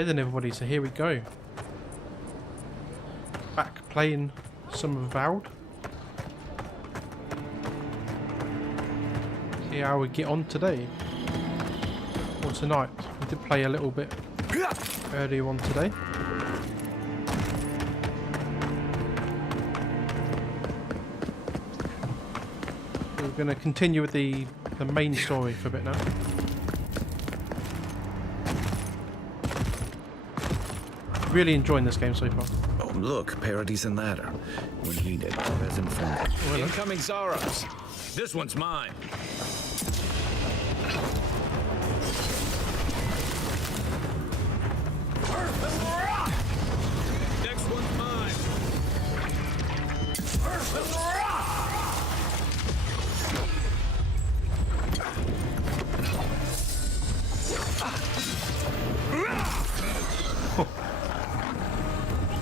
Okay then everybody, so here we go. Back playing some Avowed. See how we get on today. Or tonight. We did play a little bit earlier on today. We're going to continue with the main story for a bit now. Really enjoying this game so far. Oh, look, Parody's and Ladder. When needed, as informed. Incoming Zaros. This one's mine. Next one's mine.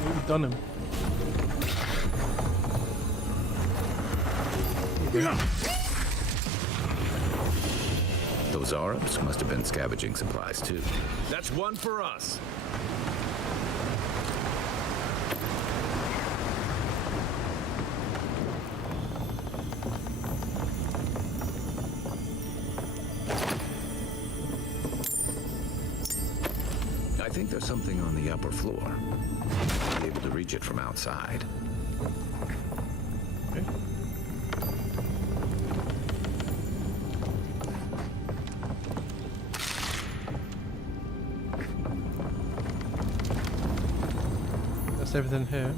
We've done him. Those Arabs must have been scavenging supplies, too. That's one for us. I think there's something on the upper floor. Be able to reach it from outside. Okay. That's everything here.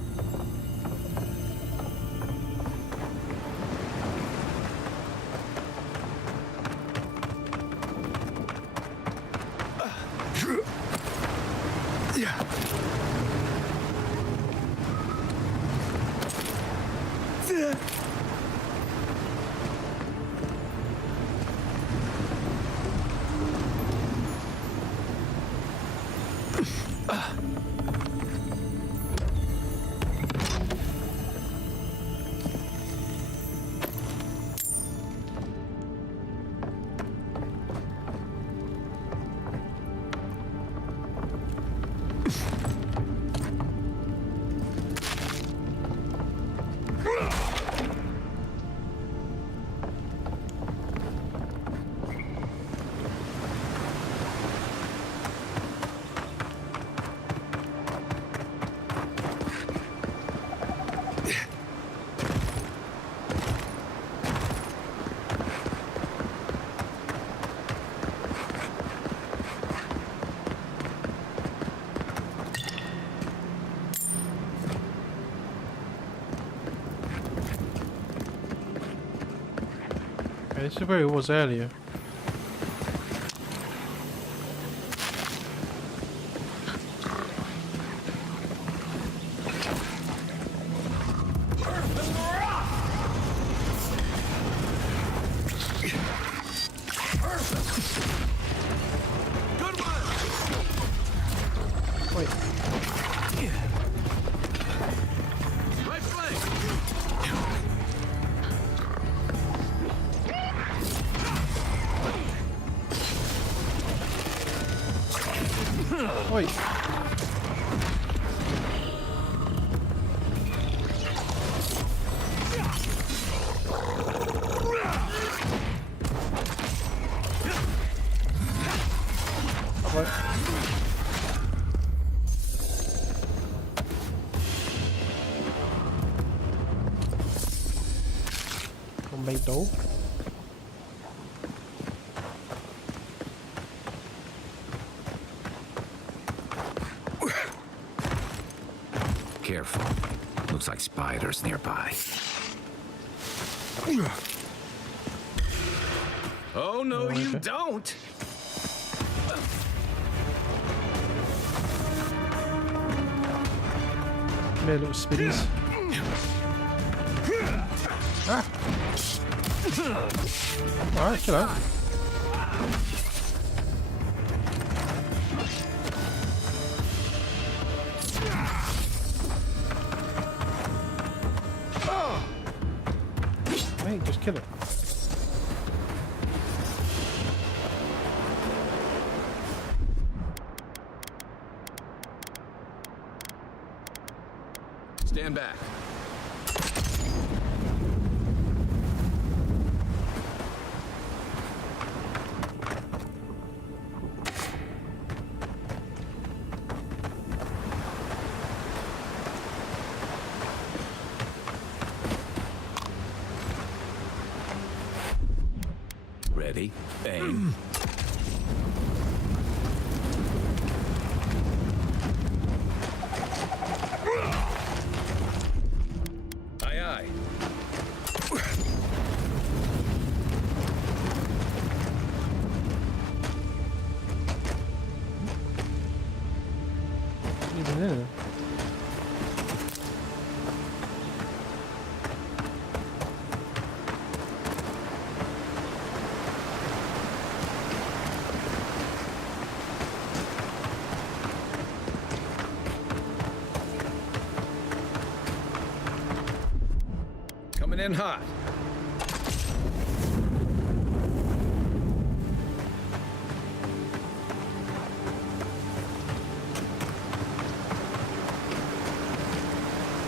Okay, this is where it was earlier. Good one. Wait. Right flank. Wait. What? Homemade doll. Careful. Looks like spiders nearby. Oh, no, Okay. you don't. Mere little spinnies. Ah! Alright, chill out. Mate, just kill it. Stand back. Ready? Aim. Aye, aye. Even in it. Coming in hot.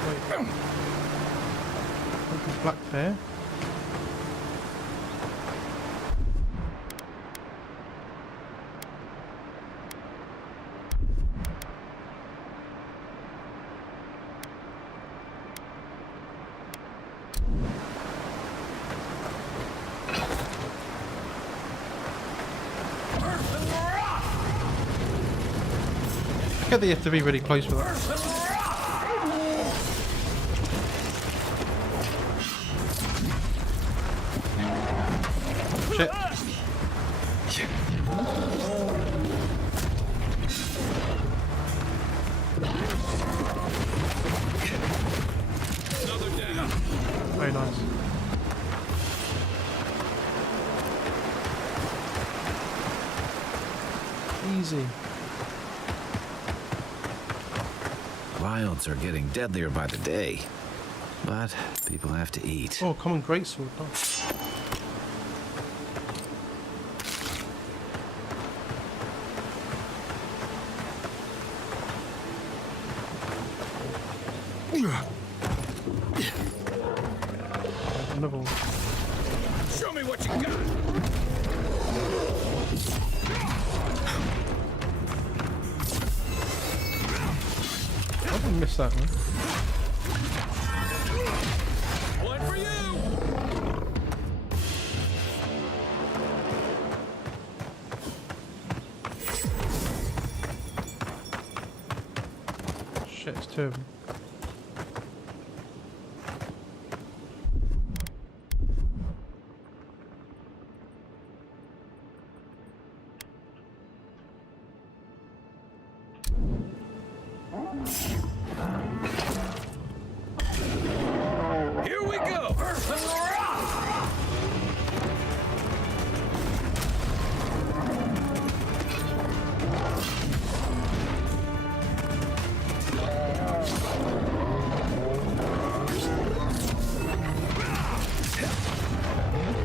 Wait. Black pair. I get that you have to be really close for that. Shit. Another down. Very nice. Easy. Wilds are getting deadlier by the day, but people have to eat. Oh, common greatsword. Nice. Another one. Show me what you got. I didn't miss that one. One for you. Shit, it's two of them. Here we go.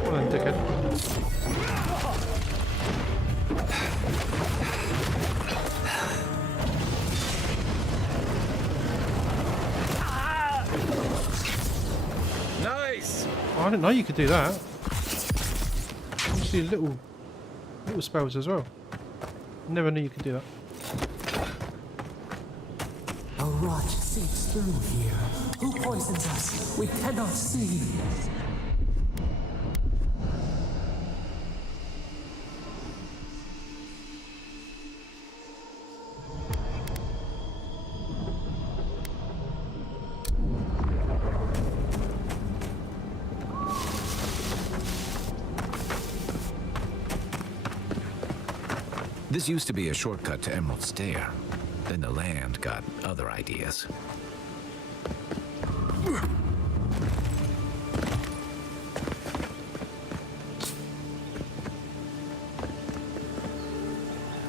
Well then, dickhead. Nice. Oh, I didn't know you could do that. You see little spells as well. Never knew you could do that. A rot seeps through here. Who poisons us? We cannot see. This used to be a shortcut to Emerald Stair. Then the land got other ideas.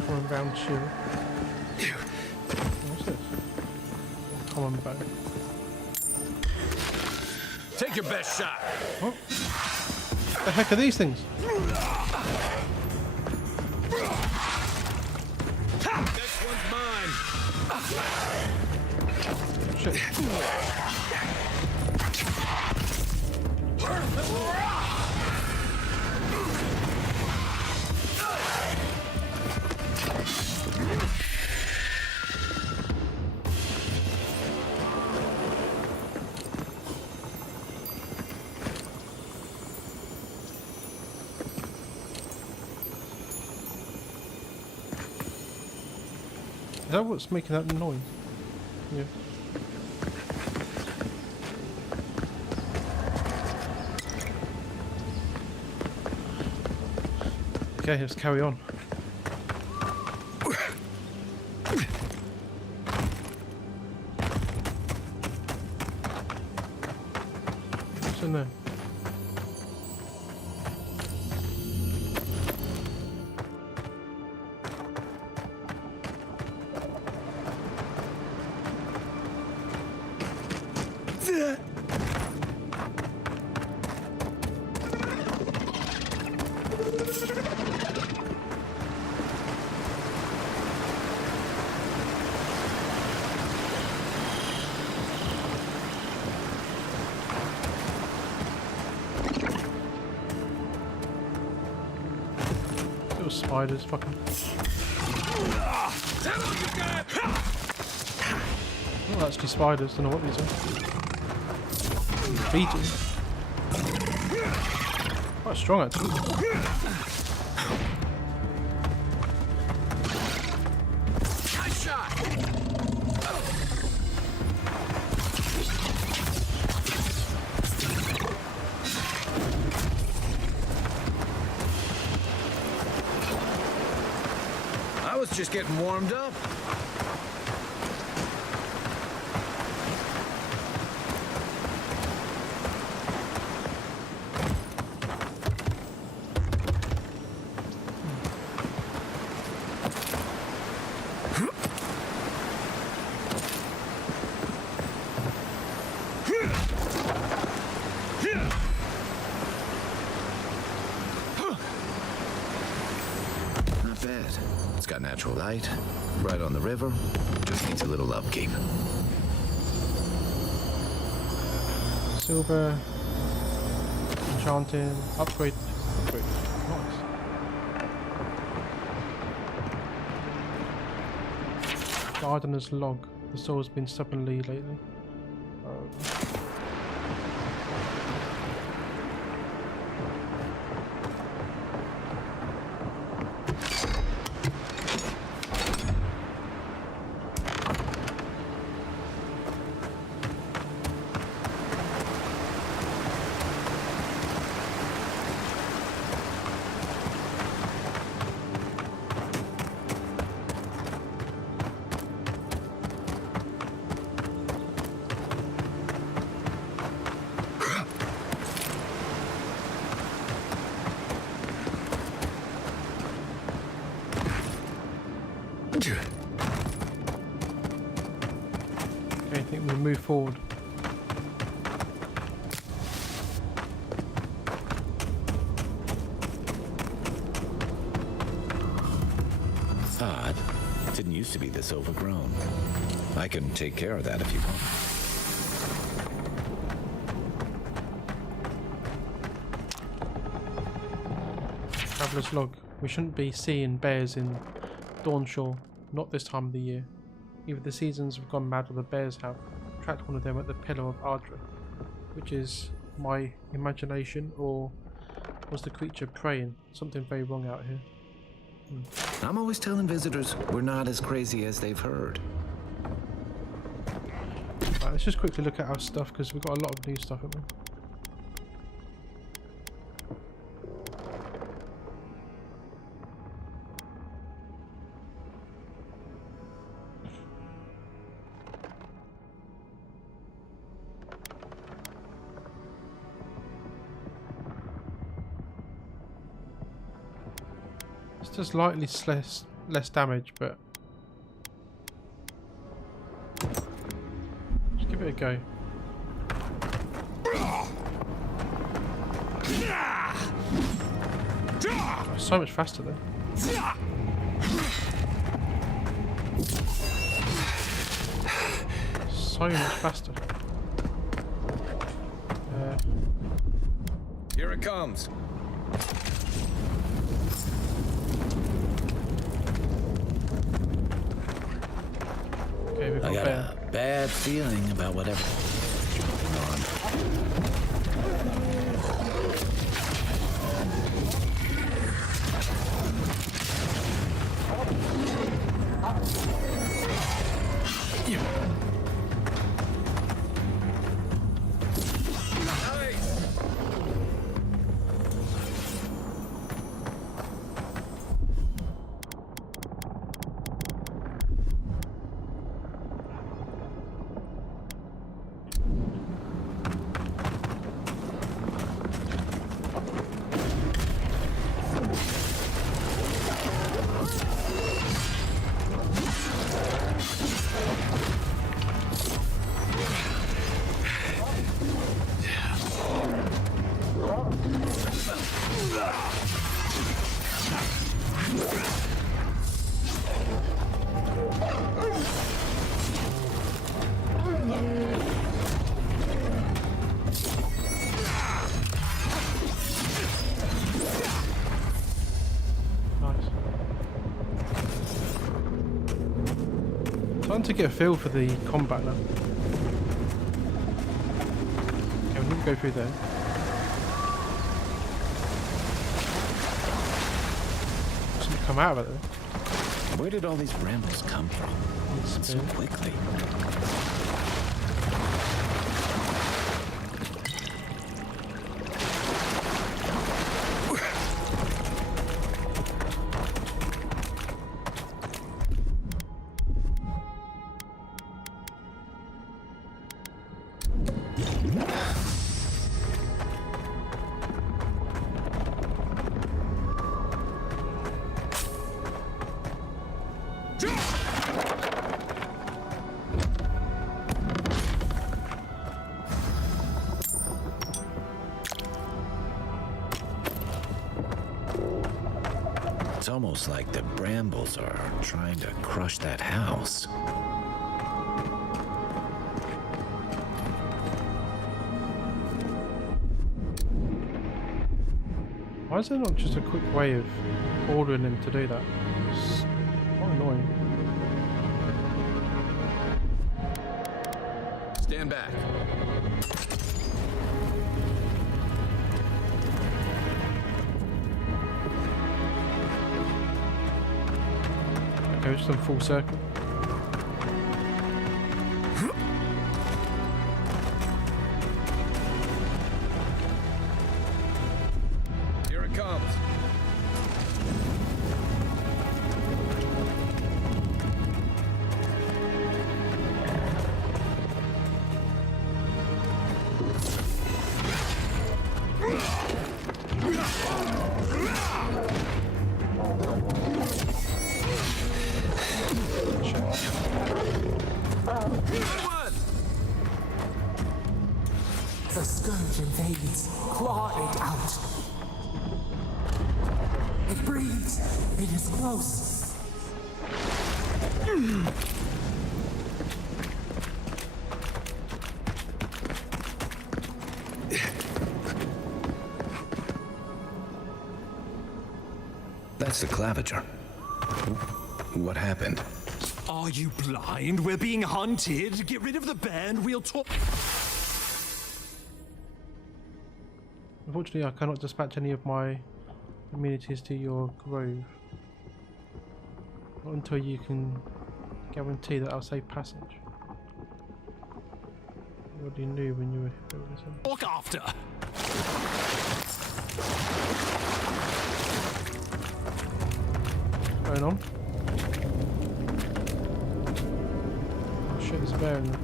Common round shield. What's this? Common bow. Take your best shot. What the heck are these things? Next one's mine. Shit. Is that what's making that noise? Yeah. Okay, let's carry on. What's in there? Little spiders, fucking. Oh, actually spiders. Don't know what these are. Beetles. Quite strong actually. Nice shot. I was just getting warmed up. Not bad. It's got natural light, right on the river. Just needs a little upkeep. Silver. Enchanting. Upgrade. Upgrade. Nice. Gardener's log. The soil's been stubbornly lately. Okay, I think we'll move forward. Odd. It didn't used to be this overgrown. I can take care of that if you want. Traveller's log. We shouldn't be seeing bears in Dawnshore, not this time of the year. Either the seasons have gone mad or the bears have. Tracked one of them at the Pillar of Ardra, which is my imagination, or was the creature praying? Something very wrong out here. I'm always telling visitors we're not as crazy as they've heard. Right, let's just quickly look at our stuff because we've got a lot of new stuff, haven't we? It's just slightly less damage, but just give it a go. Oh, so much faster though. So much faster. Here it comes. Okay, we've got I got bear. a bad feeling about whatever is jumping on. Starting to get a feel for the combat now. Okay, we need to go through there. Something come out of it though. Where did all these brambles come from? And so quickly. It's almost like the brambles are trying to crush that house. Why is there not just a quick way of ordering him to do that? It's quite annoying. Stand back. Okay, just in full circle. Here it comes. The scourge invades. Claw it out. It breathes. It is close. That's the claviger. What happened? Are you blind? We're being hunted. Get rid of the band. We'll talk. Unfortunately, I cannot dispatch any of my amenities to your grove. Not until you can guarantee that I'll save passage. You already knew when you were building this in. Look after. What's going on? Oh shit, there's a bear in there.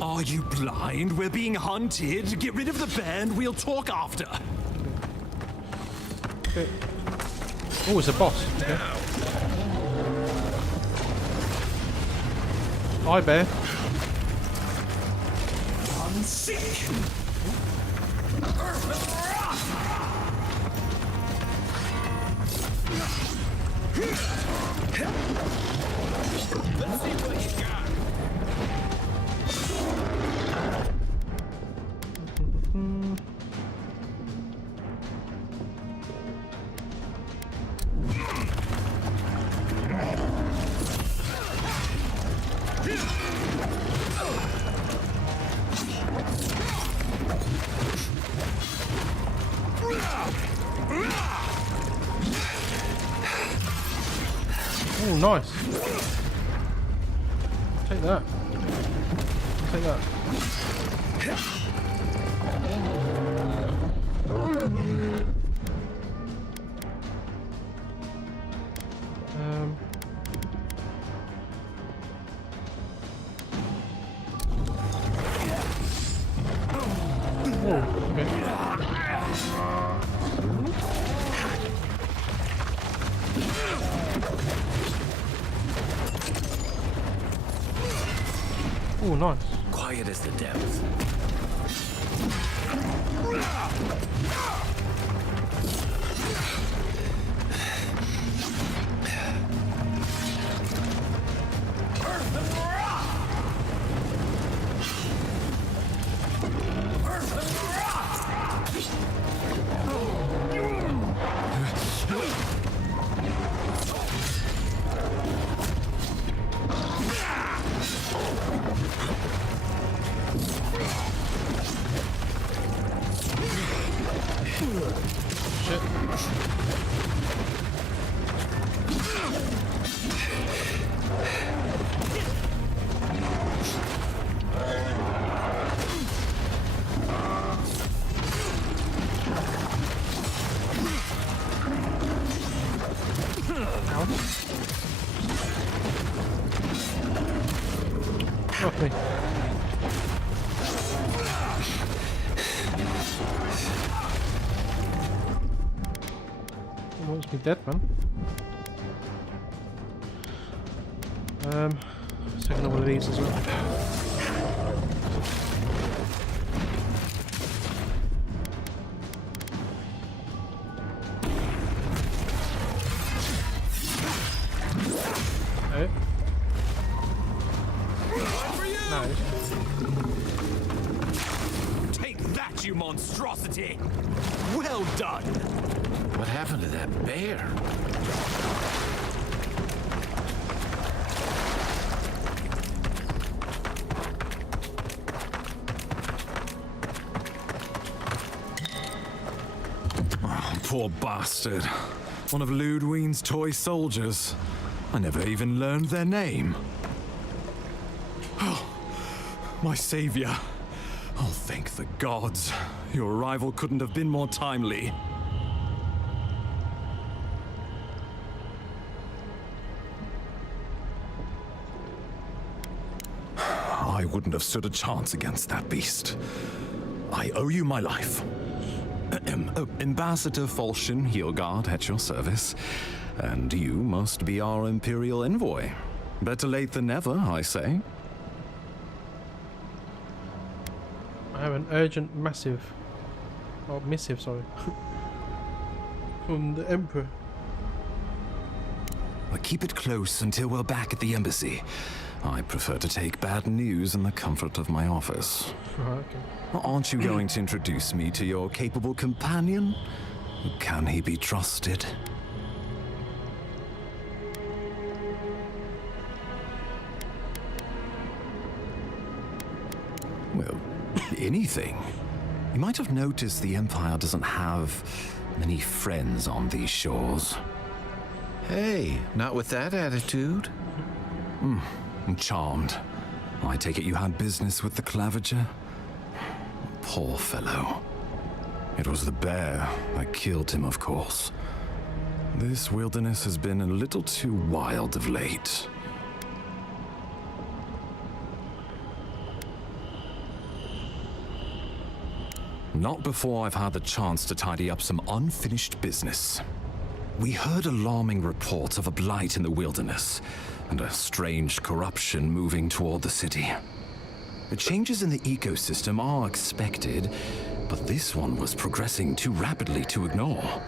Are you blind? We're being hunted. Get rid of the band. We'll talk after. Okay. Oh, it's a boss. Okay. Hi, bear. I'm sick. Let's see what you got. nice. Take that. Take that. Oh, nice. Quiet as the depths. Shit. Off me. He wants me dead, man. Second one of these as well. Hey. Nice. Take that, you monstrosity! Well done! What happened to that bear? Oh, poor bastard. One of Ludwine's toy soldiers. I never even learned their name. Oh, my savior. Oh, thank the gods. Your arrival couldn't have been more timely. I wouldn't have stood a chance against that beast. I owe you my life. Ambassador Falchion Heelguard at your service. And you must be our Imperial envoy. Better late than never, I say. I have an urgent missive, sorry, from the Emperor. Well, keep it close until we're back at the embassy. I prefer to take bad news in the comfort of my office. Okay. Aren't you going to introduce me to your capable companion? Can he be trusted? Well, anything. You might have noticed the Empire doesn't have many friends on these shores. Hey, not with that attitude. I'm charmed. I take it you had business with the Claviger? Poor fellow. It was the bear that killed him, of course. This wilderness has been a little too wild of late. Not before I've had the chance to tidy up some unfinished business. We heard alarming reports of a blight in the wilderness, and a strange corruption moving toward the city. The changes in the ecosystem are expected, but this one was progressing too rapidly to ignore.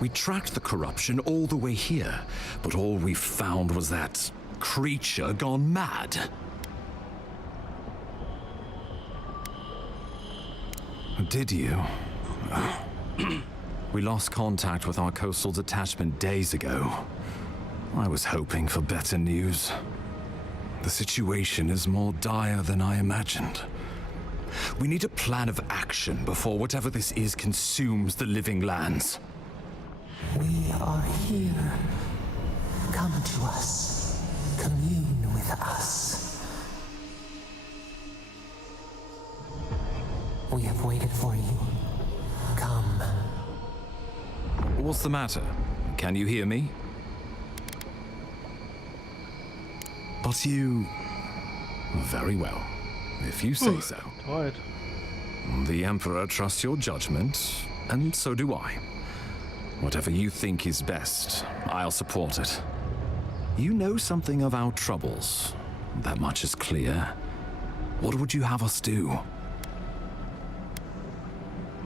We tracked the corruption all the way here, but all we found was that creature gone mad. Did you? We lost contact with our coastal detachment days ago. I was hoping for better news. The situation is more dire than I imagined. We need a plan of action before whatever this is consumes the living lands. We are here. Come to us. Commune with us. We have waited for you. Come. What's the matter? Can you hear me? But you... Very well, if you say so. Tired. The Emperor trusts your judgment, and so do I. Whatever you think is best, I'll support it. You know something of our troubles. That much is clear. What would you have us do?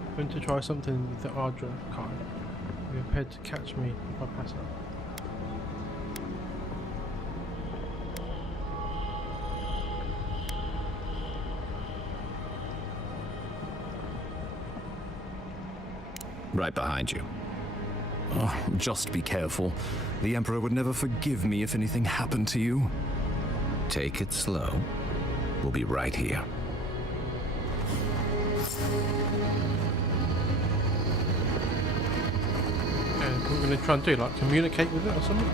I'm going to try something with the Ardra card. Be prepared to catch me if I pass out. Right behind you. Oh, just be careful. The Emperor would never forgive me if anything happened to you. Take it slow. We'll be right here. Okay, what we're going to try and do, like communicate with it or something?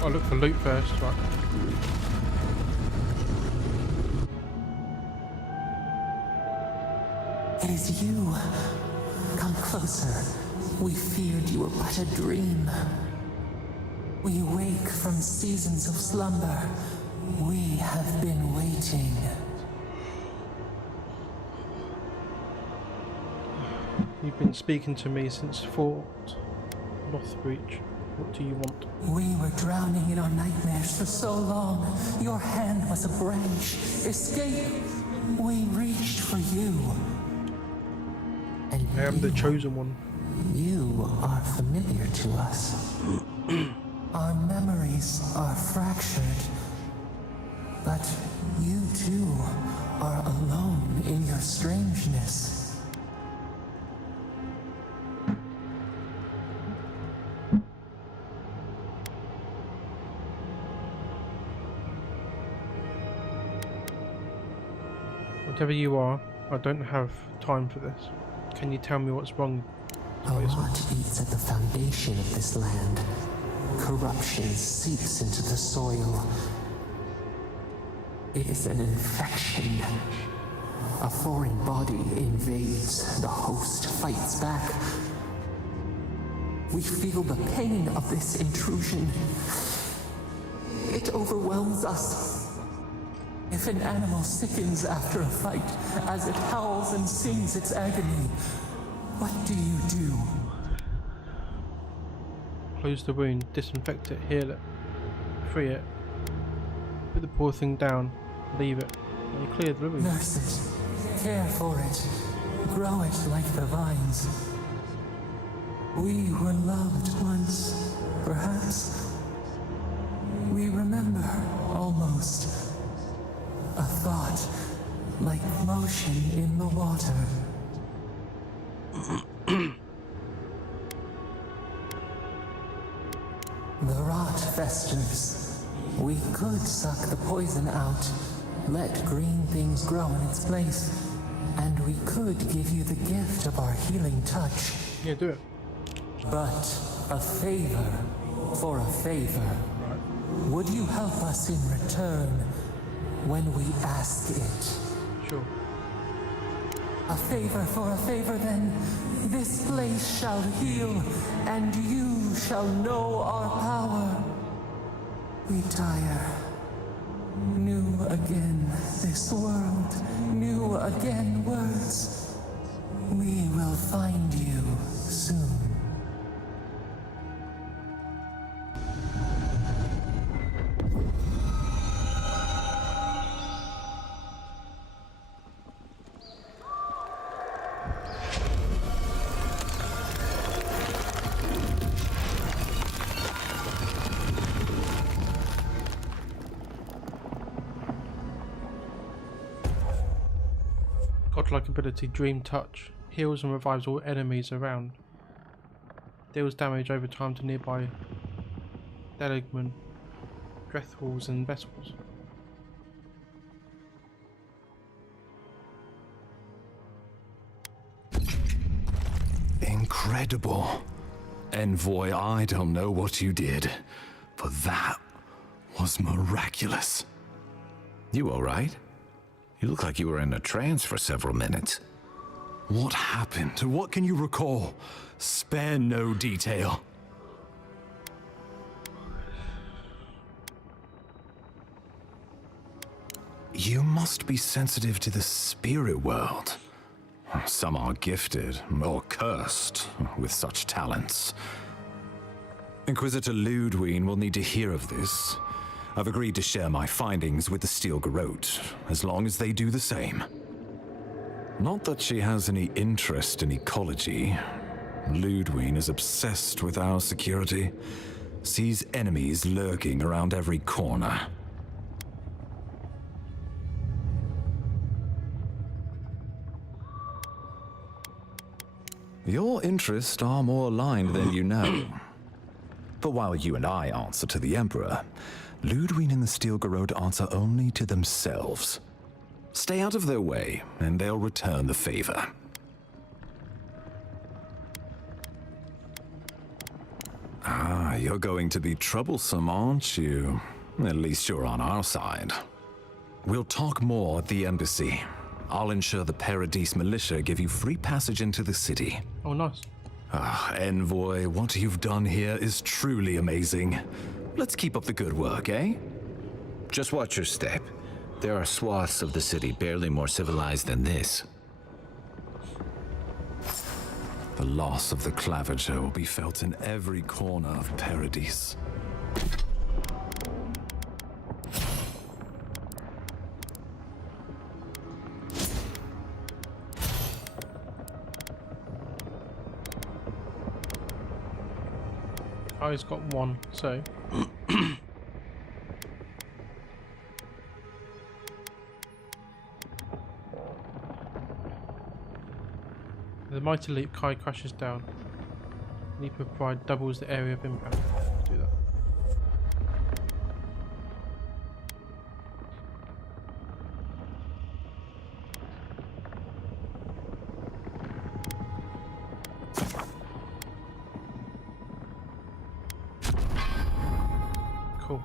Gotta look for loot first, right? It is you. Come closer. We feared you were but a dream. We wake from seasons of slumber. We have been waiting. You've been speaking to me since Fort Lothbreach. What do you want? We were drowning in our nightmares for so long. Your hand was a branch. Escape. We reached for you. And I am the chosen one. you are familiar to us. Our memories are fractured. But you too are alone in your strangeness. Whatever you are, I don't have time for this. Can you tell me what's wrong? A rot eats at the foundation of this land. Corruption seeps into the soil. It is an infection. A foreign body invades. The host fights back. We feel the pain of this intrusion. It overwhelms us. If an animal sickens after a fight, as it howls and sings its agony, what do you do? Close the wound, disinfect it, heal it, free it, put the poor thing down, leave it, and you clear the wound. Nurse it, care for it, grow it like the vines. We were loved once, perhaps. We remember, almost. A thought, like motion in the water. The rot festers. We could suck the poison out, let green things grow in its place, and we could give you the gift of our healing touch. Yeah, do it. But a favor for a favor. Would you help us in return when we ask it? Sure. A favor for a favor, then. This place shall heal, and you shall know our power. We tire. New again this world, new again words. We will find you soon. Godlike ability Dream Touch. Heals and revives all enemies around. Deals damage over time to nearby Deligman, Drethwalls and vessels. Incredible. Envoy, I don't know what you did, but that was miraculous. You all right? You look like you were in a trance for several minutes. What happened? What can you recall? Spare no detail. You must be sensitive to the spirit world. Some are gifted, or cursed, with such talents. Inquisitor Ludwig will need to hear of this. I've agreed to share my findings with the Steel Garrote, as long as they do the same. Not that she has any interest in ecology. Ludwig is obsessed with our security, sees enemies lurking around every corner. Your interests are more aligned than you know. But while you and I answer to the Emperor, Ludwig and the Steel Garrote answer only to themselves. Stay out of their way, and they'll return the favor. Ah, you're going to be troublesome, aren't you? At least you're on our side. We'll talk more at the embassy. I'll ensure the Paradise militia give you free passage into the city. Oh, nice. Ah, Envoy, what you've done here is truly amazing. Let's keep up the good work, eh? Just watch your step. There are swaths of the city barely more civilized than this. The loss of the Clavager will be felt in every corner of Paradise. Oh, he's got one, so. The mighty leap, Kai crashes down. Leap of pride doubles the area of impact. Do that. Cool.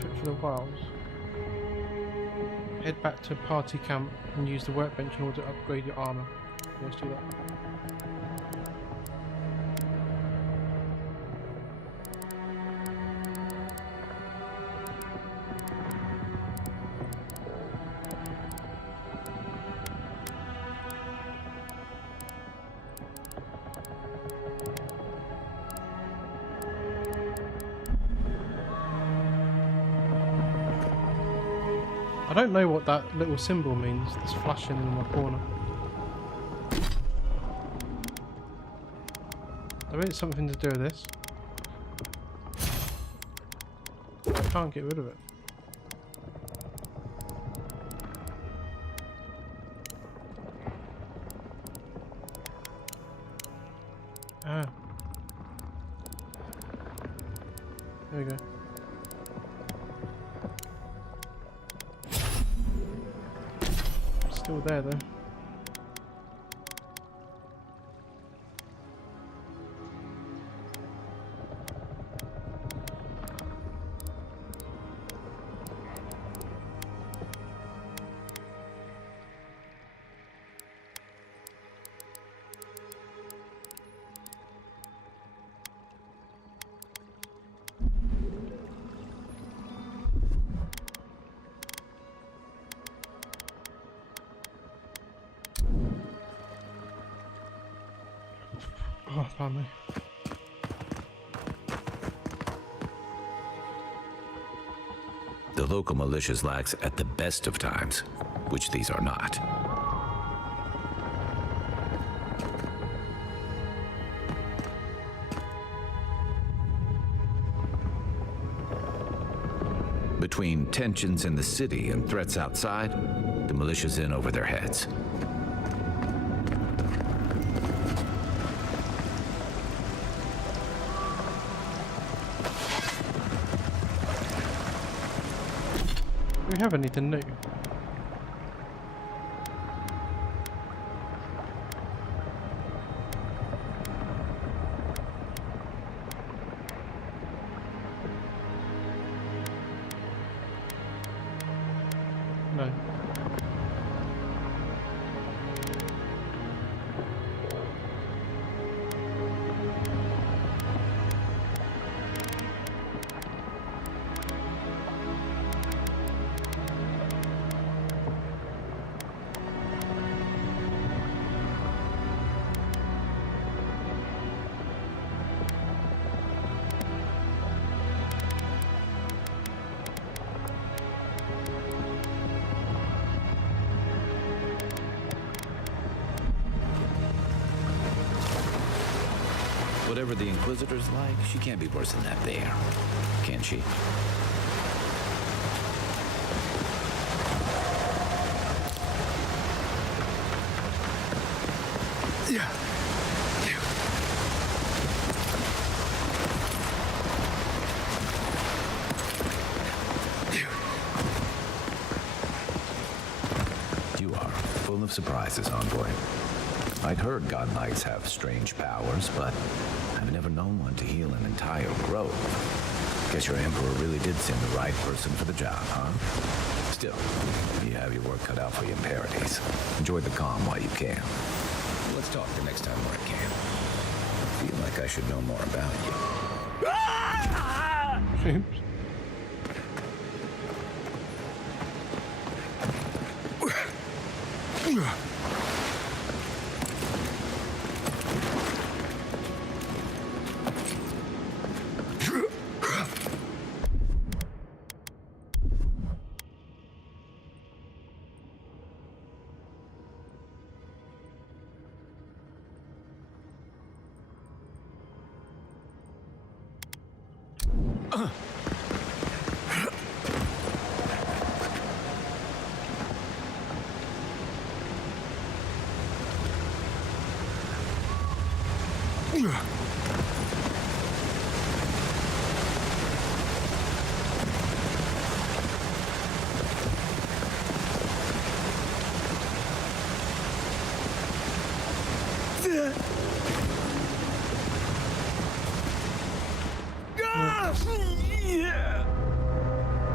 Fit for the wilds. Head back to party camp and use the workbench in order to upgrade your armor. Let's do that. I don't know what that little symbol means that's flashing in my corner. I bet it's something to do with this. I can't get rid of it. Ah. There we go. Still there though. Oh, blimey. The local militias lax at the best of times, which these are not. Between tensions in the city and threats outside, the militia's in over their heads. Do we have anything new? No. Whatever the Inquisitor's like, she can't be worse than that bear, can she? You are full of surprises, envoy. I'd heard God Knights have strange powers, but I've never known one to heal an entire grove. Guess your Emperor really did send the right person for the job, huh? Still, you have your work cut out for you in Paradise. Enjoy the calm while you can. Let's talk the next time where I can. I feel like I should know more about you. Oops.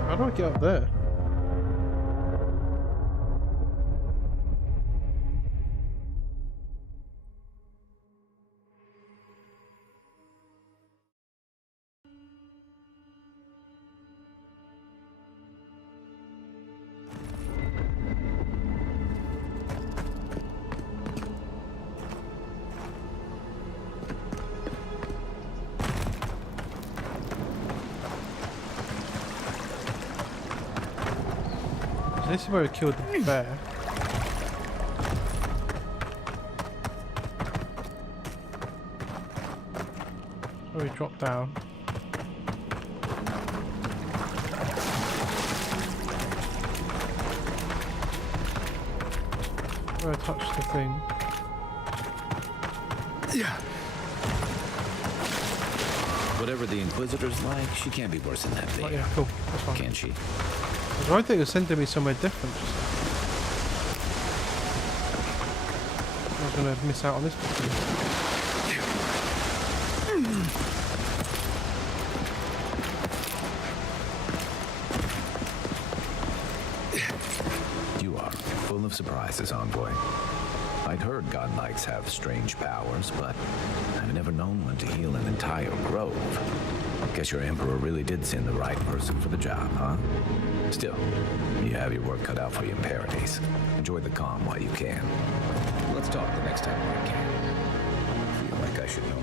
How do I get up there? This is where we killed the bear. Where we dropped down. Where I touched the thing. Whatever the Inquisitor's like, she can't be worse than that bear. Oh yeah, cool. That's fine. Can she? I think it was sending me somewhere different. I was going to miss out on this bit. You are full of surprises, envoy. I'd heard God Knights have strange powers, but I've never known one to heal an entire grove. Guess your Emperor really did send the right person for the job, huh? Still, you have your work cut out for you in Paradise. Enjoy the calm while you can. Let's talk the next time we can. I feel like I should know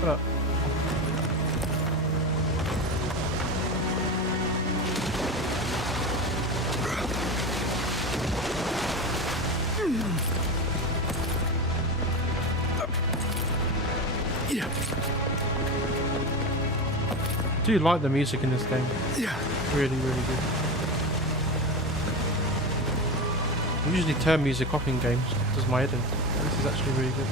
Shut up. I do like the music in this game. Really, really good. I usually turn music off in games, it does my head in. This is actually really good.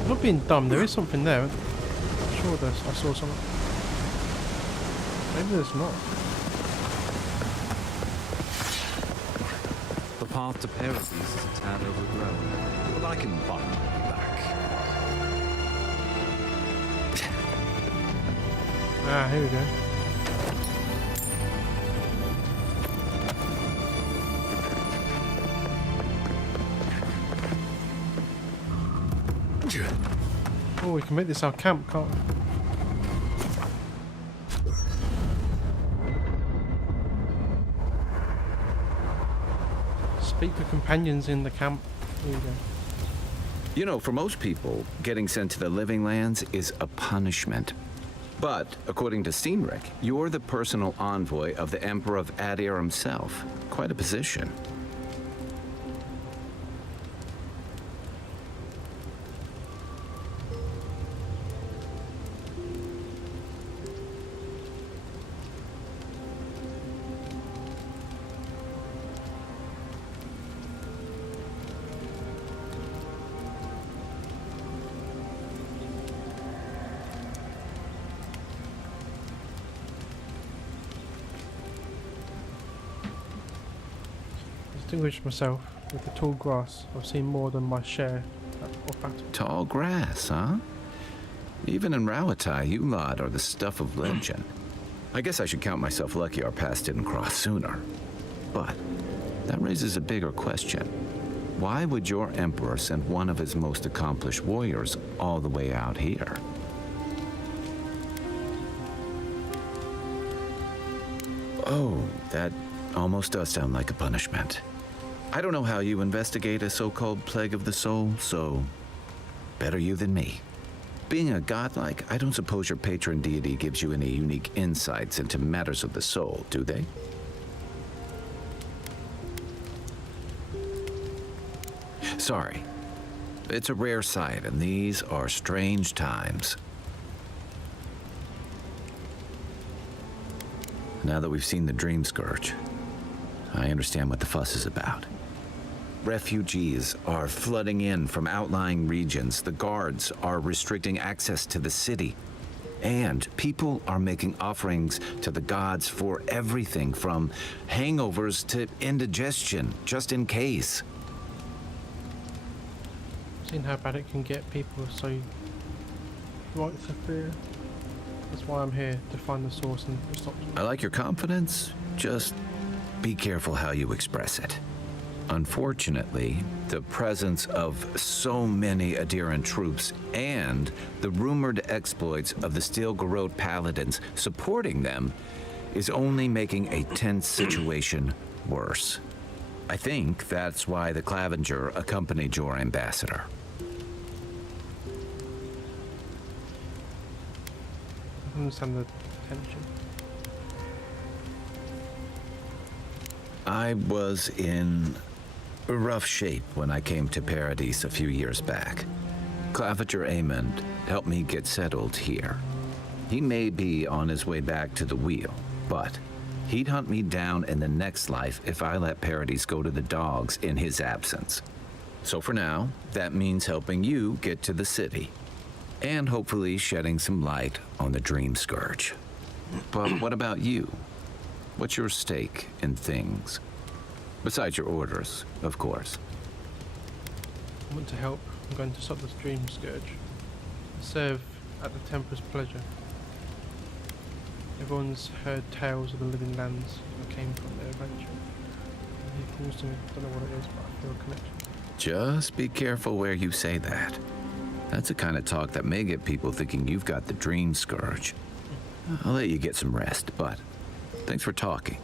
I'm not being dumb, there is something there. I'm sure I saw something. Maybe there's not. The path to Paradise is a tad overgrown, but I can buy it back. Ah, here we go. Oh, we can make this our camp, can't we? Speak for companions in the camp. Here we go. You know, for most people, getting sent to the Living Lands is a punishment. But, according to Steenrick, you're the personal envoy of the Emperor of Adir himself. Quite a position. Distinguish myself with the tall grass. I've seen more than my share of battle. Tall grass, huh? Even in Rawatai, you lot are the stuff of legend. I guess I should count myself lucky our paths didn't cross sooner. But that raises a bigger question. Why would your emperor send one of his most accomplished warriors all the way out here? Oh, that almost does sound like a punishment. I don't know how you investigate a so-called plague of the soul, so better you than me. Being a godlike, I don't suppose your patron deity gives you any unique insights into matters of the soul, do they? Sorry. It's a rare sight, and these are strange times. Now that we've seen the Dream Scourge, I understand what the fuss is about. Refugees are flooding in from outlying regions. The guards are restricting access to the city. And people are making offerings to the gods for everything from hangovers to indigestion, just in case. Seen how bad it can get. People are so right to fear. That's why I'm here, to find the source and stop. I like your confidence. Just be careful how you express it. Unfortunately, the presence of so many Adiran troops and the rumored exploits of the Steel Garrote paladins supporting them is only making a tense situation worse. I think that's why the Clavenger accompanied your ambassador. I understand the tension. I was in rough shape when I came to Paradise a few years back. Clavenger Amond helped me get settled here. He may be on his way back to the wheel, but he'd hunt me down in the next life if I let Paradise go to the dogs in his absence. So for now, that means helping you get to the city, and hopefully shedding some light on the Dream Scourge. But what about you? What's your stake in things? Besides your orders, of course. I want to help. I'm going to stop this Dream Scourge. Serve at the Temper's pleasure. Everyone's heard tales of the Living Lands that came from their adventure. He calls to me. I don't know what it is, but I feel a connection. Just be careful where you say that. That's the kind of talk that may get people thinking you've got the Dream Scourge. I'll let you get some rest, but Thanks for talking.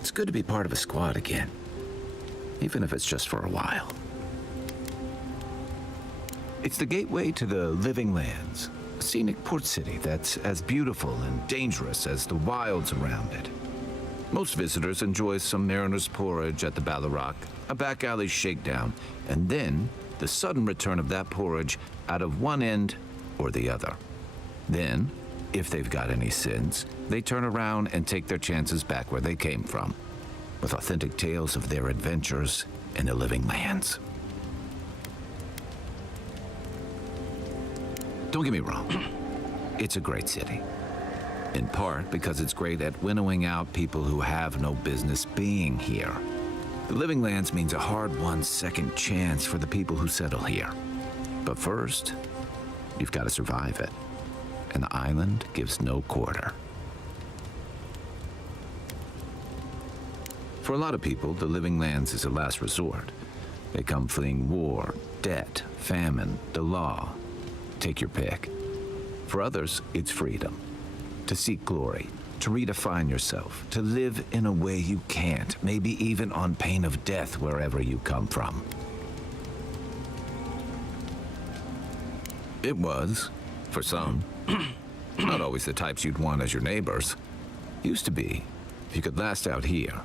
It's good to be part of a squad again, even if it's just for a while. It's the gateway to the Living Lands, a scenic port city that's as beautiful and dangerous as the wilds around it. Most visitors enjoy some mariner's porridge at the Ballarrock, a back alley shakedown, and then the sudden return of that porridge out of one end or the other. Then, if they've got any sins, they turn around and take their chances back where they came from, with authentic tales of their adventures in the Living Lands. Don't get me wrong, it's a great city. In part because it's great at winnowing out people who have no business being here. The Living Lands means a hard-won second chance for the people who settle here. But first, you've got to survive it. And the island gives no quarter. For a lot of people, the Living Lands is a last resort. They come fleeing war, debt, famine, the law. Take your pick. For others, it's freedom. To seek glory, to redefine yourself, to live in a way you can't, maybe even on pain of death wherever you come from. It was, for some, not always the types you'd want as your neighbors. Used to be. If you could last out here,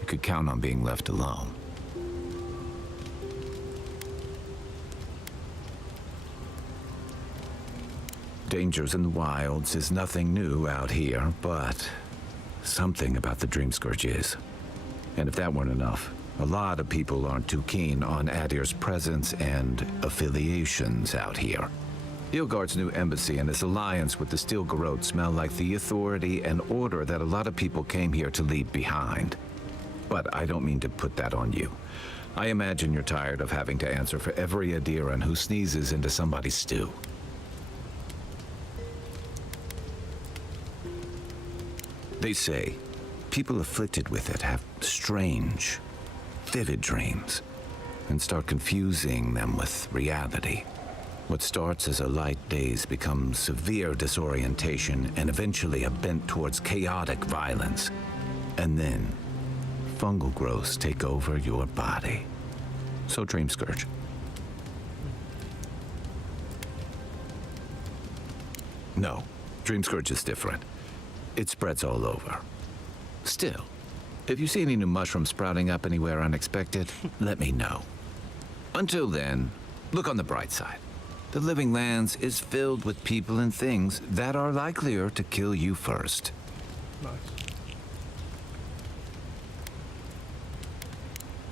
you could count on being left alone. Dangers in the wilds is nothing new out here, but something about the Dream Scourge is. And if that weren't enough, a lot of people aren't too keen on Adir's presence and affiliations out here. Ilgard's new embassy and his alliance with the Steel Garrote smell like the authority and order that a lot of people came here to leave behind. But I don't mean to put that on you. I imagine you're tired of having to answer for every Adiran who sneezes into somebody's stew. They say people afflicted with it have strange, vivid dreams and start confusing them with reality. What starts as a light daze becomes severe disorientation and eventually a bent towards chaotic violence. And then, fungal growths take over your body. So Dream Scourge. No, Dream Scourge is different. It spreads all over. Still, if you see any new mushrooms sprouting up anywhere unexpected, let me know. Until then, look on the bright side. The Living Lands is filled with people and things that are likelier to kill you first. Nice.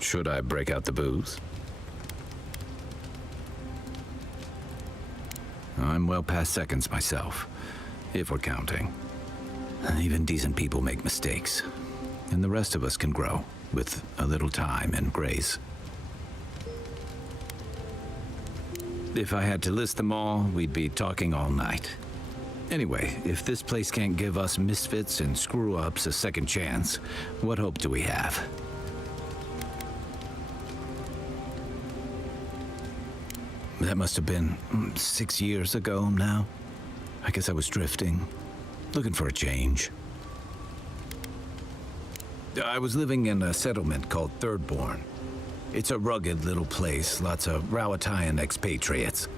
Should I break out the booze? I'm well past seconds myself, if we're counting. Even decent people make mistakes, and the rest of us can grow with a little time and grace. If I had to list them all, we'd be talking all night. Anyway, if this place can't give us misfits and screw-ups a second chance, what hope do we have? That must have been 6 years ago now. I guess I was drifting. Looking for a change. I was living in a settlement called Thirdborn. It's a rugged little place, lots of Rowatayan expatriates.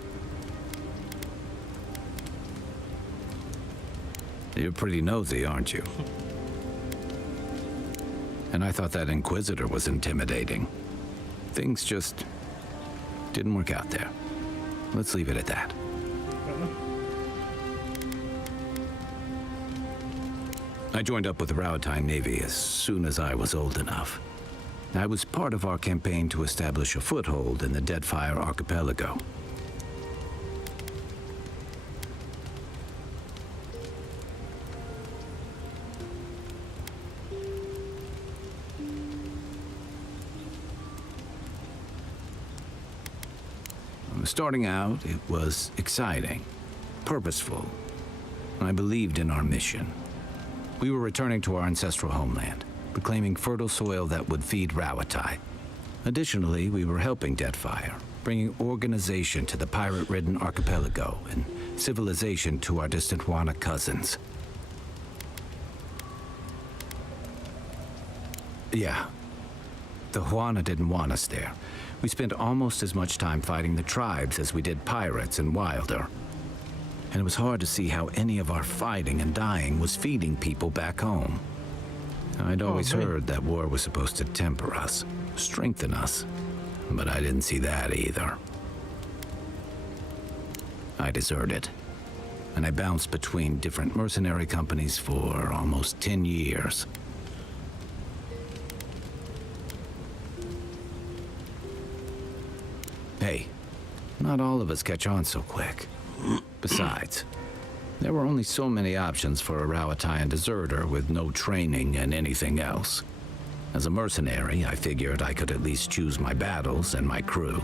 You're pretty nosy, aren't you? And I thought that Inquisitor was intimidating. Things just didn't work out there. Let's leave it at that. I joined up with the Rowatayan Navy as soon as I was old enough. I was part of our campaign to establish a foothold in the Deadfire Archipelago. Starting out, it was exciting, purposeful. I believed in our mission. We were returning to our ancestral homeland, reclaiming fertile soil that would feed Rawatai. Additionally, we were helping Deadfire, bringing organization to the pirate-ridden archipelago and civilization to our distant Wana cousins. Yeah. The Juana didn't want us there. We spent almost as much time fighting the tribes as we did pirates and Wilder. And it was hard to see how any of our fighting and dying was feeding people back home. I'd always heard that war was supposed to temper us, strengthen us, but I didn't see that either. I deserted, and I bounced between different mercenary companies for almost 10 years. Hey, not all of us catch on so quick. Besides, there were only so many options for a Rawatayan deserter with no training and anything else. As a mercenary, I figured I could at least choose my battles and my crew.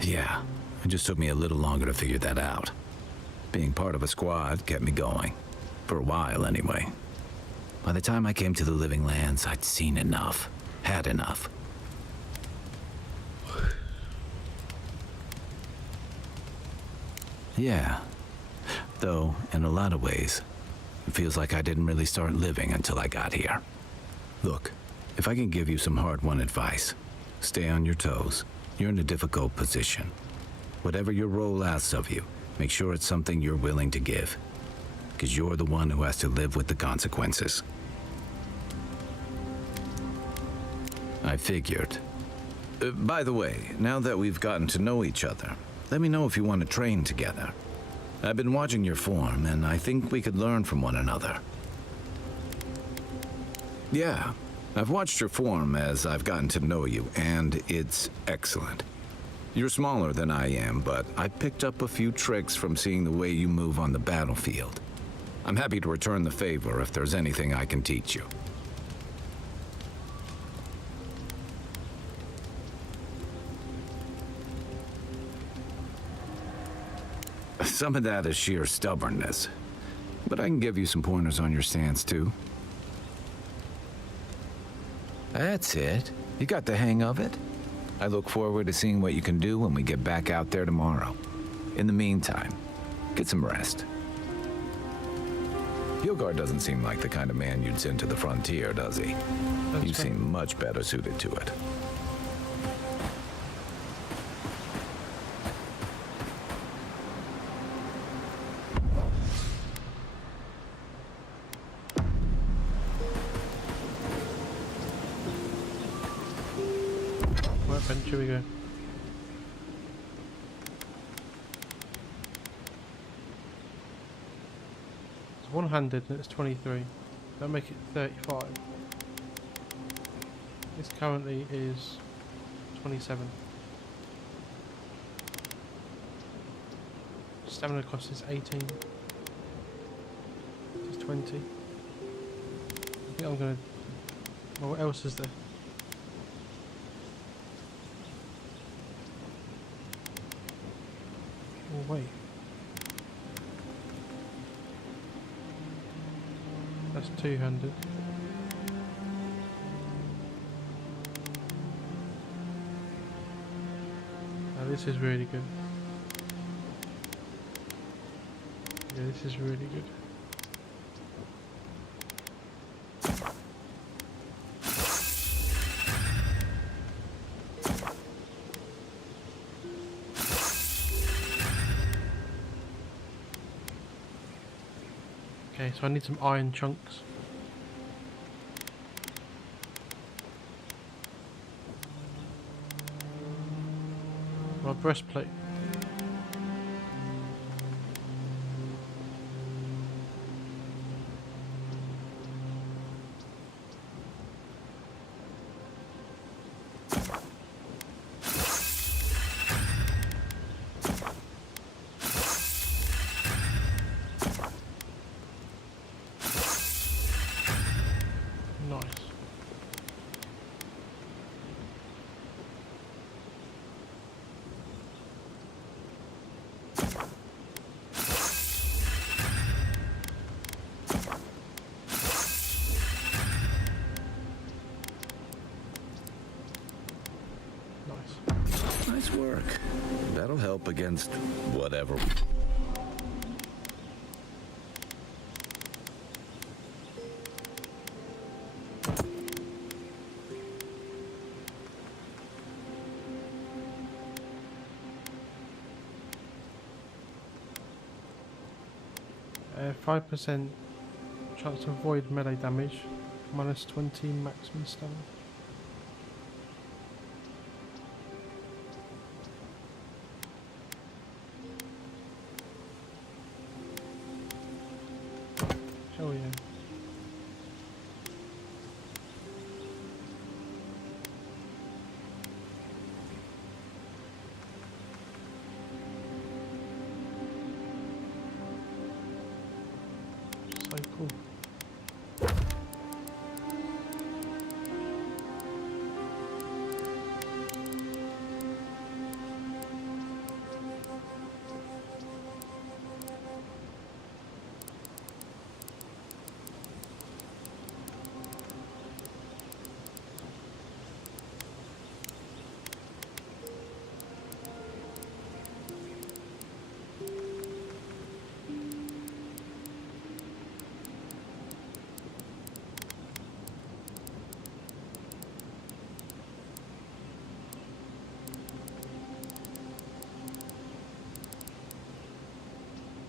Yeah, it just took me a little longer to figure that out. Being part of a squad kept me going. For a while, anyway. By the time I came to the Living Lands, I'd seen enough. Had enough. Yeah. Though, in a lot of ways, it feels like I didn't really start living until I got here. Look, if I can give you some hard-won advice, stay on your toes. You're in a difficult position. Whatever your role asks of you, make sure it's something you're willing to give. Because you're the one who has to live with the consequences. I figured. By the way, now that we've gotten to know each other, let me know if you want to train together. I've been watching your form, and I think we could learn from one another. Yeah, I've watched your form as I've gotten to know you, and it's excellent. You're smaller than I am, but I picked up a few tricks from seeing the way you move on the battlefield. I'm happy to return the favor if there's anything I can teach you. Some of that is sheer stubbornness, but I can give you some pointers on your stance, too. That's it. You got the hang of it. I look forward to seeing what you can do when we get back out there tomorrow. In the meantime, get some rest. Hilgard doesn't seem like the kind of man you'd send to the frontier, does he? You seem much better suited to it. Here we go. It's 100 and it's 23. That'll make it 35. This currently is 27. Stamina cost is 18. It's 20. I think I'm gonna... Well, what else is there? Oh, wait. That's 200. Now this is really good. Yeah, this is really good. Okay, so I need some iron chunks. My breastplate. Nice. Nice work. That'll help against whatever. 5% chance to avoid melee damage, minus 20 maximum stun. Hell yeah. So cool.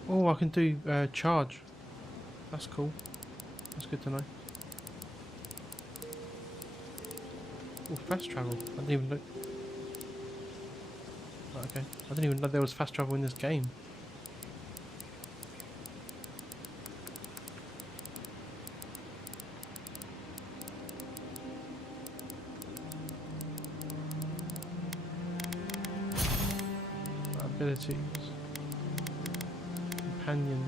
Oh, I can do charge. That's cool. That's good to know. Oh, fast travel. I didn't even look. Right, okay. I didn't even know there was fast travel in this game. Abilities. Companions.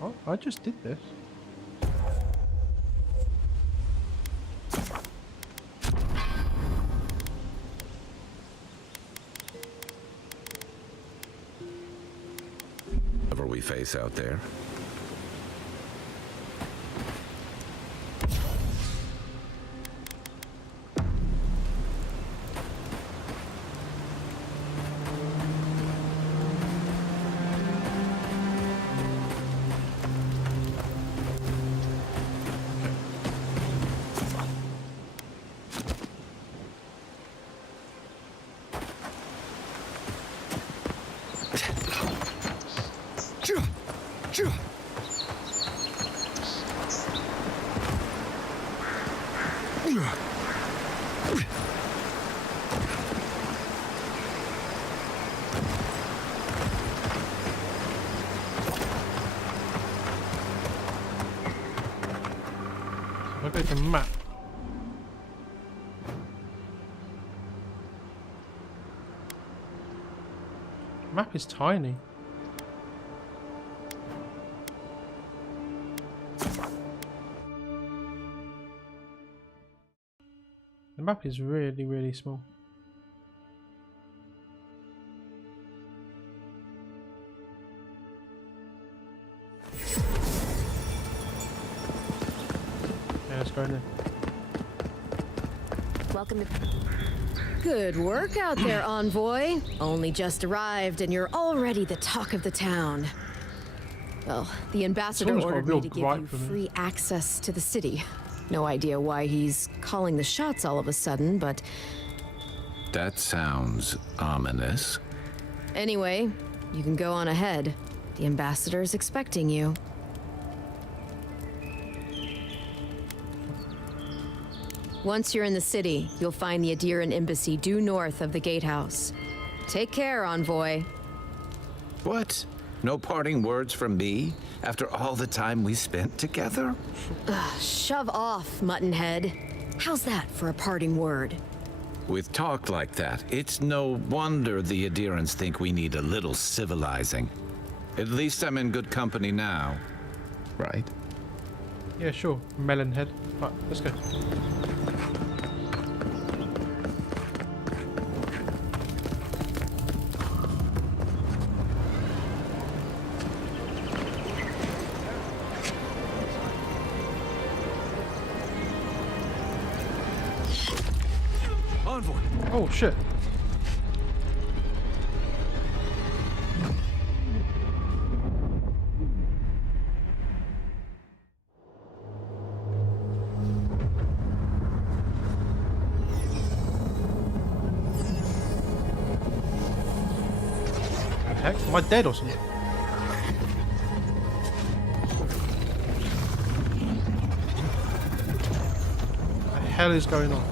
Oh, I just did this. Whatever we face out there. Look at the map. The map is tiny. The map is really, really small. Yeah, let's go in there. Welcome to... Good work out there, envoy. Only just arrived and you're already the talk of the town. Well, the ambassador Someone's got a ordered real me to give gripe you for me. free access to the city. No idea why he's calling the shots all of a sudden, but That sounds ominous. anyway, you can go on ahead. The ambassador is expecting you. Once you're in the city, you'll find the Adiran embassy due north of the gatehouse. Take care, envoy. What? No parting words from me after all the time we spent together? Shove off, Muttonhead. How's that for a parting word? With talk like that, it's no wonder the Adirans think we need a little civilizing. At least I'm in good company now, right? Yeah, sure. Melon head. Right, let's go. Envoy! Oh shit. heck? Am I dead or something? What the hell is going on?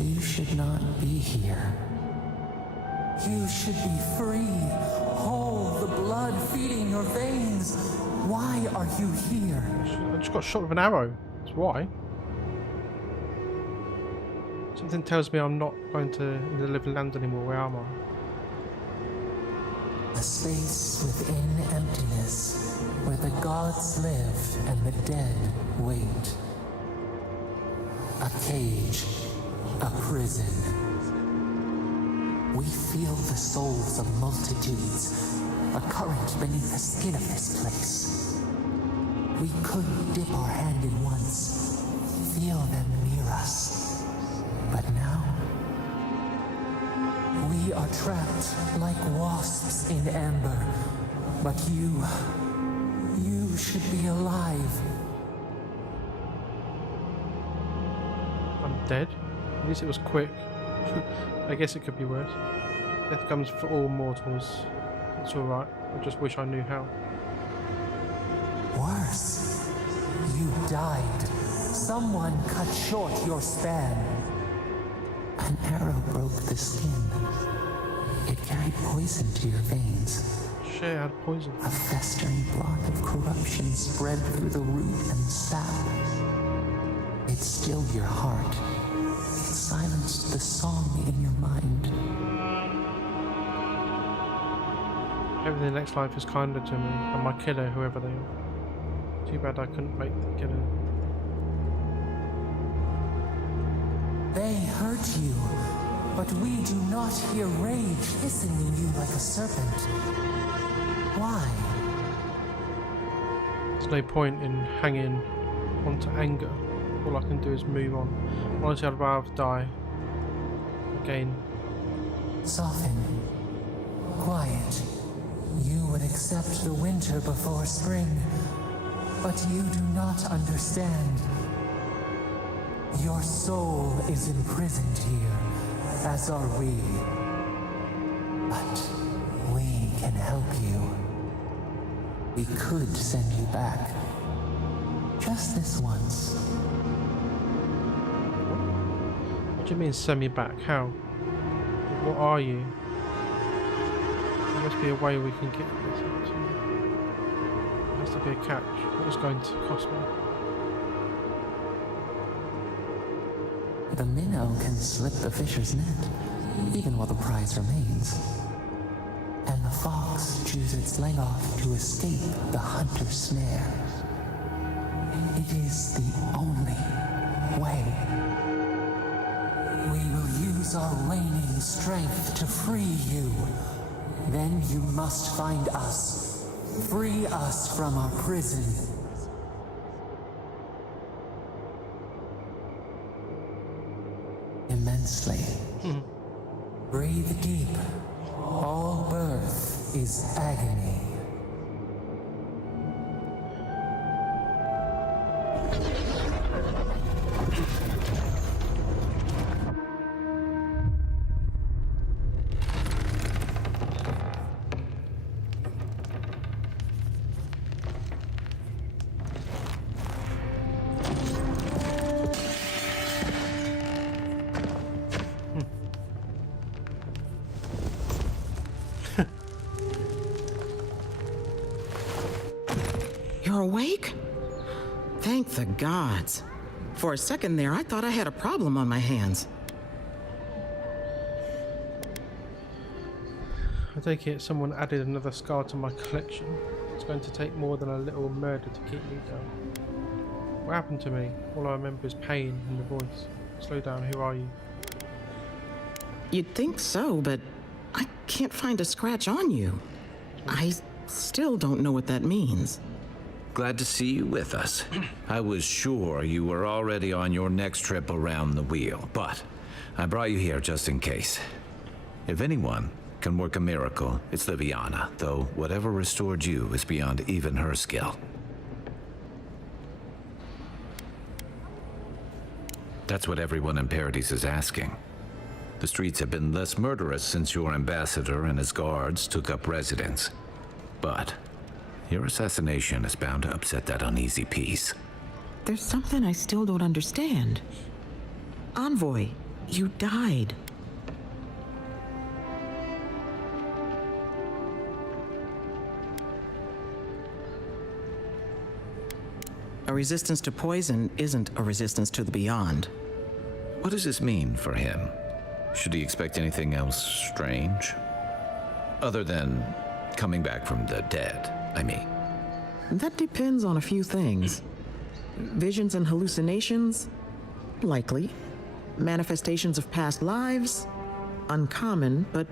You should not be here. You should be free, whole, the blood feeding your veins. Why are you here? I just got shot with an arrow. That's why. Something tells me I'm not going to in the living land anymore. Where am I? A space within emptiness, where the gods live and the dead wait. A cage, a prison. We feel the souls of multitudes, a current beneath the skin of this place. We could dip our hand in once, feel them near us. But now, we are trapped like wasps in amber. But you should be alive. I'm dead? At least it was quick. I guess it could be worse. Death comes for all mortals. It's alright. I just wish I knew how. Worse. You died. Someone cut short your span. An arrow broke the skin. It carried poison to your veins. Shit, I had poison. A festering blot of corruption spread through the root and sap. It stilled your heart. It silenced the song in your mind. Everything in the next life is kinder to me, and my killer, whoever they are. Too bad I couldn't make the killer. They hurt you, but we do not hear rage hissing in you like a serpent. Why? There's no point in hanging onto anger. All I can do is move on. Honestly, I'd rather die. Again. Soften. Quiet. You would accept the winter before spring, but you do not understand. Your soul is imprisoned here, as are we. But we can help you. We could send you back. Just this once. What do you mean send me back? How? What are you? There must be a way we can get this out to you. There has to be a catch. What is going to cost me? The minnow can slip the fisher's net, even while the prize remains. And the fox chews its leg off to escape the hunter's snare. It is the only way. We will use our waning strength to free you. Then you must find us. Free us from our prison. Immensely. Breathe deep. All birth is agony. You're awake? Thank the gods. For a second there, I thought I had a problem on my hands. I take it someone added another scar to my collection. It's going to take more than a little murder to keep me down. What happened to me? All I remember is pain and the voice. Slow down, who are you? You'd think so, but I can't find a scratch on you. I still don't know what that means. glad to see you with us. I was sure you were already on your next trip around the wheel, but I brought you here just in case. If anyone can work a miracle, it's Liviana, though whatever restored you is beyond even her skill. That's what everyone in Paradise is asking. The streets have been less murderous since your ambassador and his guards took up residence. But your assassination is bound to upset that uneasy peace. There's something I still don't understand. Envoy, you died. A resistance to poison isn't a resistance to the beyond. What does this mean for him? Should he expect anything else strange? Other than coming back from the dead, I mean. That depends on a few things. Visions and hallucinations? Likely. Manifestations of past lives? Uncommon, but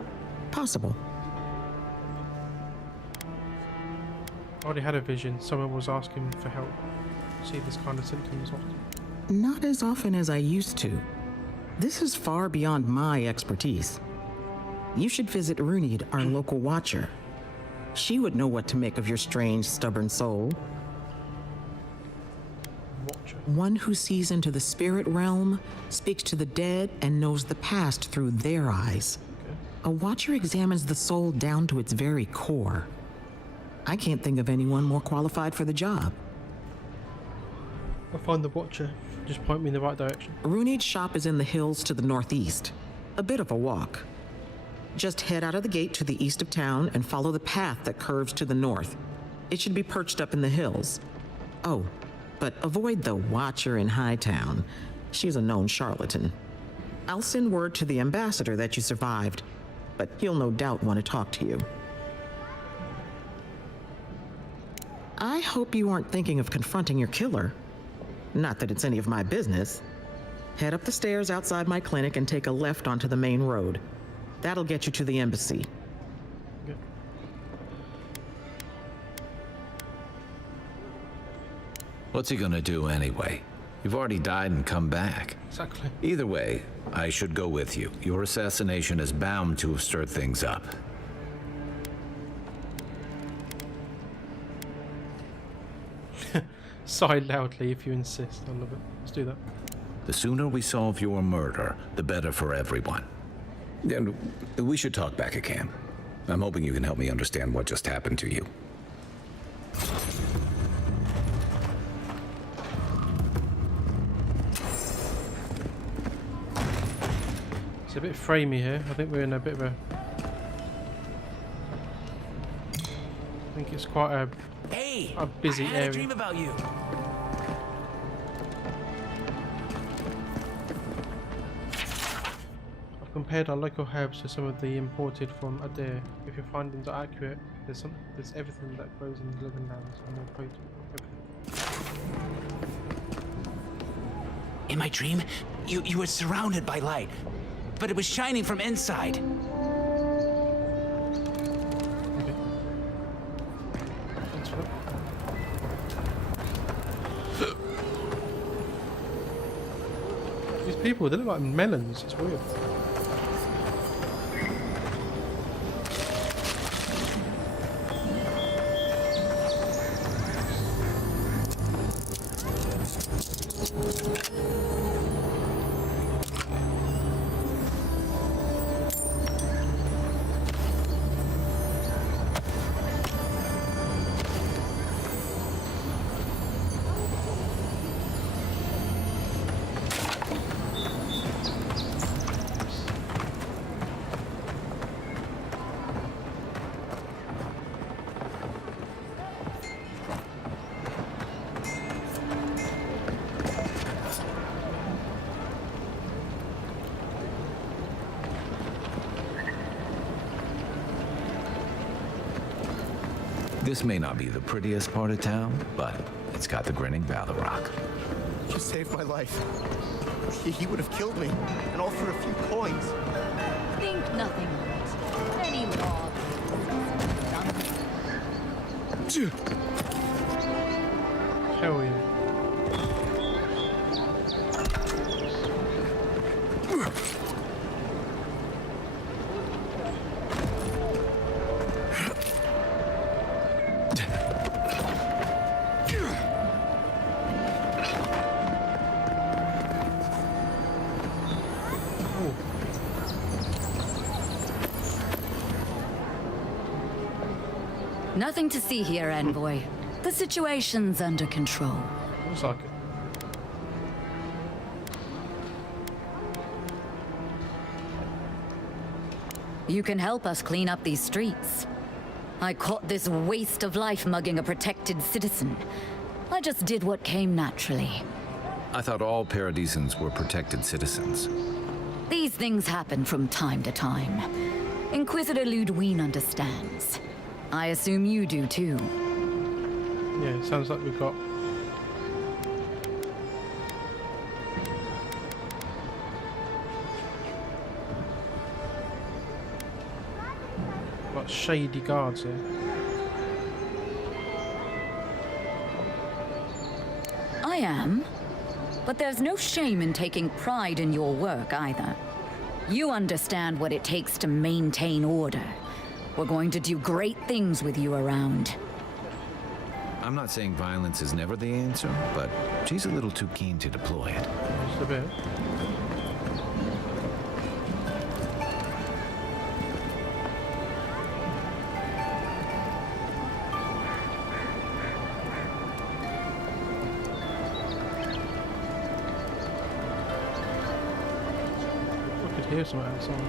possible. I already had a vision. Someone was asking for help. See this kind of symptoms often. Not as often as I used to. This is far beyond my expertise. You should visit Runid, our local watcher. She would know what to make of your strange, stubborn soul. Watcher. One who sees into the spirit realm, speaks to the dead, and knows the past through their eyes. Okay. A watcher examines the soul down to its very core. I can't think of anyone more qualified for the job. I'll find the watcher. Just point me in the right direction. Runid's shop is in the hills to the northeast. A bit of a walk. Just head out of the gate to the east of town and follow the path that curves to the north. It should be perched up in the hills. Oh, but avoid the watcher in Hightown. She's a known charlatan. I'll send word to the ambassador that you survived, but he'll no doubt want to talk to you. I hope you aren't thinking of confronting your killer. Not that it's any of my business. Head up the stairs outside my clinic and take a left onto the main road. That'll get you to the embassy. Yeah. What's he gonna do anyway? You've already died and come back. Exactly. Either way, I should go with you. Your assassination is bound to have stirred things up. Sigh loudly if you insist. I love it. Let's do that. The sooner we solve your murder, the better for everyone. And we should talk back at camp. I'm hoping you can help me understand what just happened to you. It's a bit framey here. I think we're in a bit of a... I think it's quite a busy I had area. a dream about you. I've compared our local herbs to some of the imported from Adair. If your findings are accurate, there's everything that grows in the living lands and more potent. Everything. In my dream, you were surrounded by light, but it was shining from inside. Okay. Thanks for that. These people, they look like melons. It's weird. This may not be the prettiest part of town, but it's got the grinning Balrog. You saved my life. He would have killed me, and all for a few coins. Think nothing of it. Any law. Hell yeah. Nothing to see here, Envoy. The situation's under control. Looks like it. You can help us clean up these streets. I caught this waste of life mugging a protected citizen. I just did what came naturally. I thought all Paradisans were protected citizens. These things happen from time to time. Inquisitor Ludwine understands. I assume you do too. Yeah, it sounds like we've got shady guards here. I am. But there's no shame in taking pride in your work either. You understand what it takes to maintain order. We're going to do great things with you around. I'm not saying violence is never the answer, but she's a little too keen to deploy it. Just a bit. Hear something outside.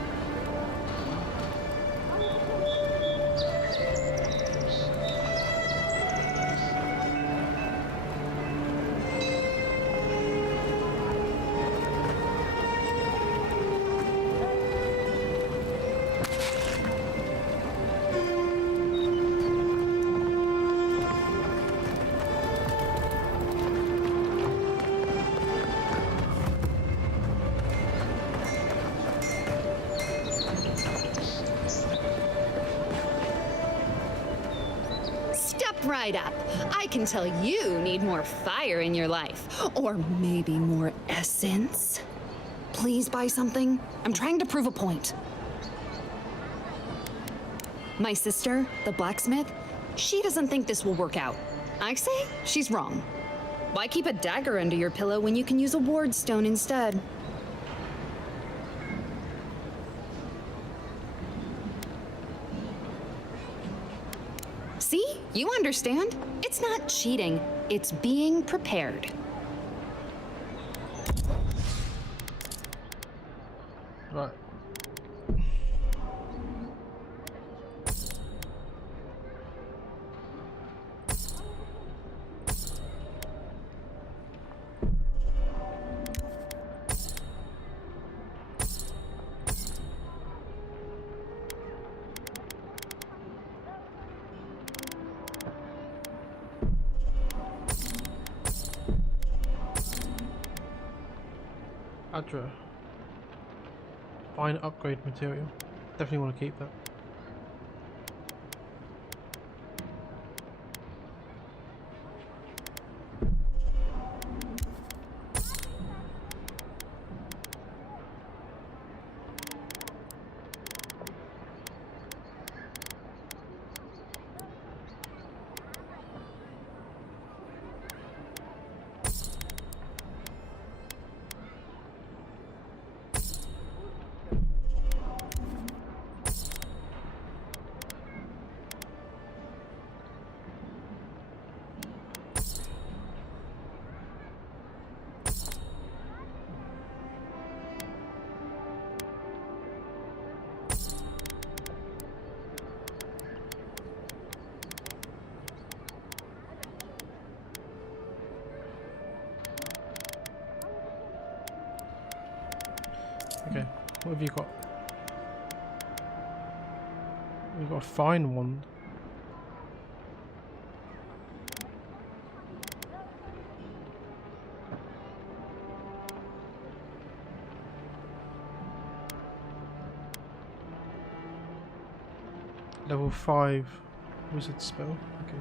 Right up. I can tell you need more fire in your life. Or maybe more essence. Please buy something. I'm trying to prove a point. My sister, the blacksmith, she doesn't think this will work out. I say she's wrong. Why keep a dagger under your pillow when you can use a ward stone instead? See? You understand? It's not cheating. It's being prepared. Right. Adra. Fine upgrade material. Definitely want to keep that. Okay, what have you got? We've got a fine one. Level 5 wizard spell. Okay.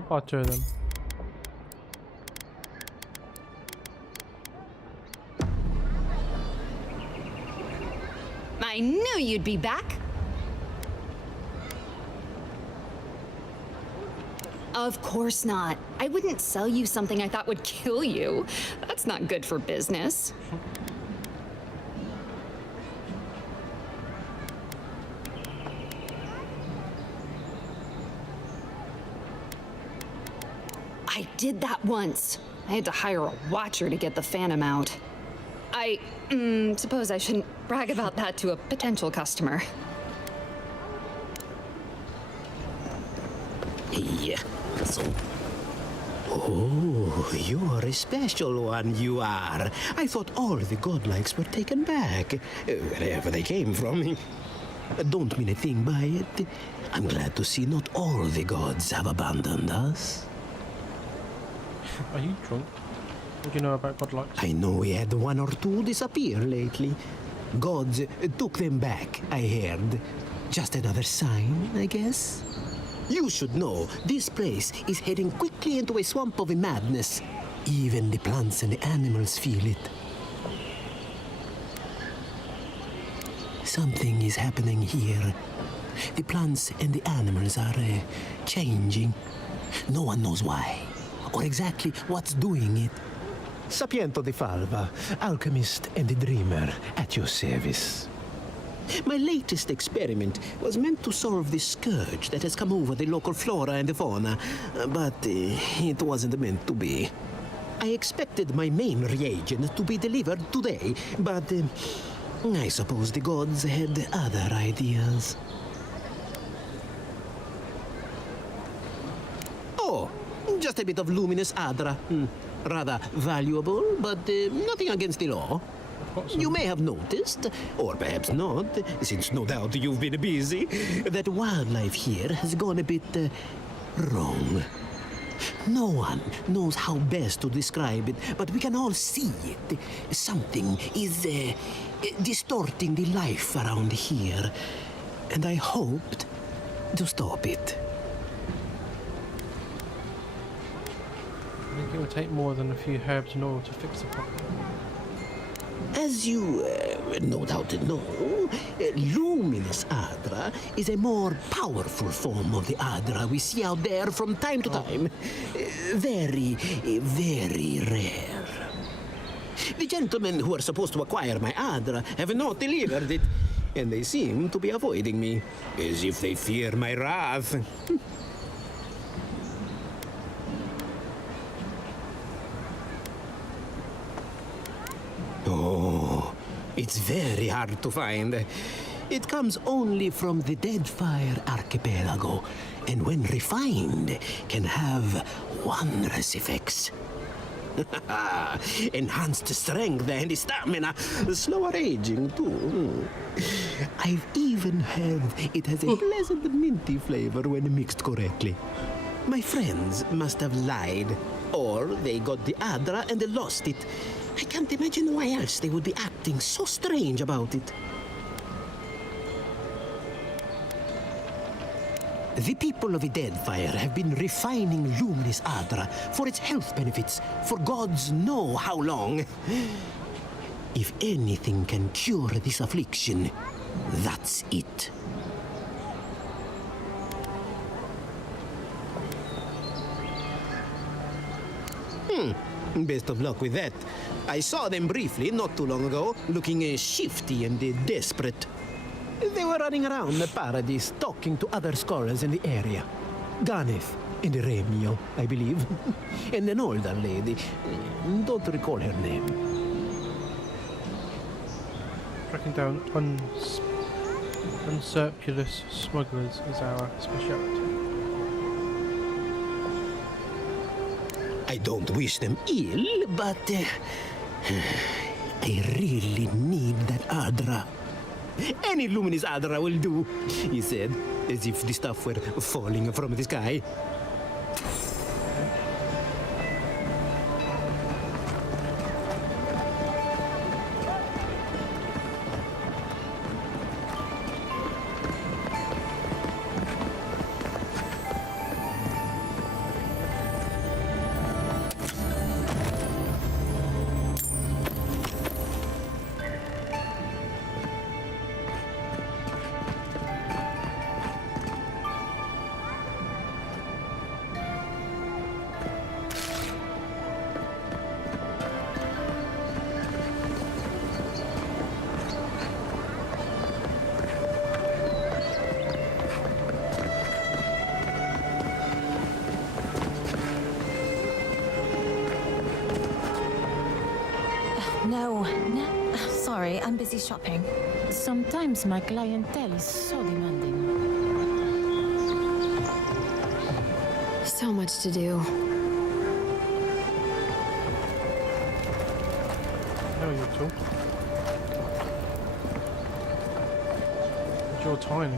I'll buy 2 of them. I knew you'd be back. Of course not. I wouldn't sell you something I thought would kill you. That's not good for business. I did that once. I had to hire a watcher to get the phantom out. I suppose I shouldn't brag about that to a potential customer. Yeah, so... Oh, you are a special one, you are. I thought all the godlikes were taken back, wherever they came from. Don't mean a thing by it. I'm glad to see not all the gods have abandoned us. Are you drunk? What do you know about godlikes? I know we had 1 or 2 disappear lately. Gods took them back, I heard. Just another sign, I guess. You should know, this place is heading quickly into a swamp of madness. Even the plants and the animals feel it. Something is happening here. The plants and the animals are changing. No one knows why, or exactly what's doing it. Sapiento di Falva, alchemist and dreamer, at your service. My latest experiment was meant to solve the scourge that has come over the local flora and the fauna, but it wasn't meant to be. I expected my main reagent to be delivered today, but I suppose the gods had other ideas. Oh, just a bit of luminous adra. Rather valuable, but nothing against the law. You may have noticed, or perhaps not, since no doubt you've been busy, that wildlife here has gone a bit wrong. No one knows how best to describe it, but we can all see it. Something is distorting the life around here, and I hoped to stop it. I think it would take more than a few herbs and oil to fix the problem. As you no doubt know, luminous Adra is a more powerful form of the Adra we see out there from time to time. Very, very rare. The gentlemen who are supposed to acquire my Adra have not delivered it, and they seem to be avoiding me, as if they fear my wrath. Oh, it's very hard to find. It comes only from the Deadfire Archipelago, and when refined, can have wondrous effects. Enhanced strength and stamina, slower aging too. I've even heard it has a pleasant minty flavor when mixed correctly. My friends must have lied, or they got the Adra and they lost it. I can't imagine why else they would be acting so strange about it. The people of the Deadfire have been refining luminous Adra for its health benefits for gods know how long. If anything can cure this affliction, that's it. Best of luck with that. I saw them briefly not too long ago, looking shifty and desperate. They were running around the paradise, talking to other scholars in the area. Ganef and Remio, I believe. And an older lady. Don't recall her name. Tracking down unscrupulous smugglers is our speciality. I don't wish them ill, but I really need that Adra. Any luminous Adra will do, he said, as if the stuff were falling from the sky. No, sorry, I'm busy shopping. Sometimes my clientele is so demanding. So much to do. No, you're tall. But you're tiny.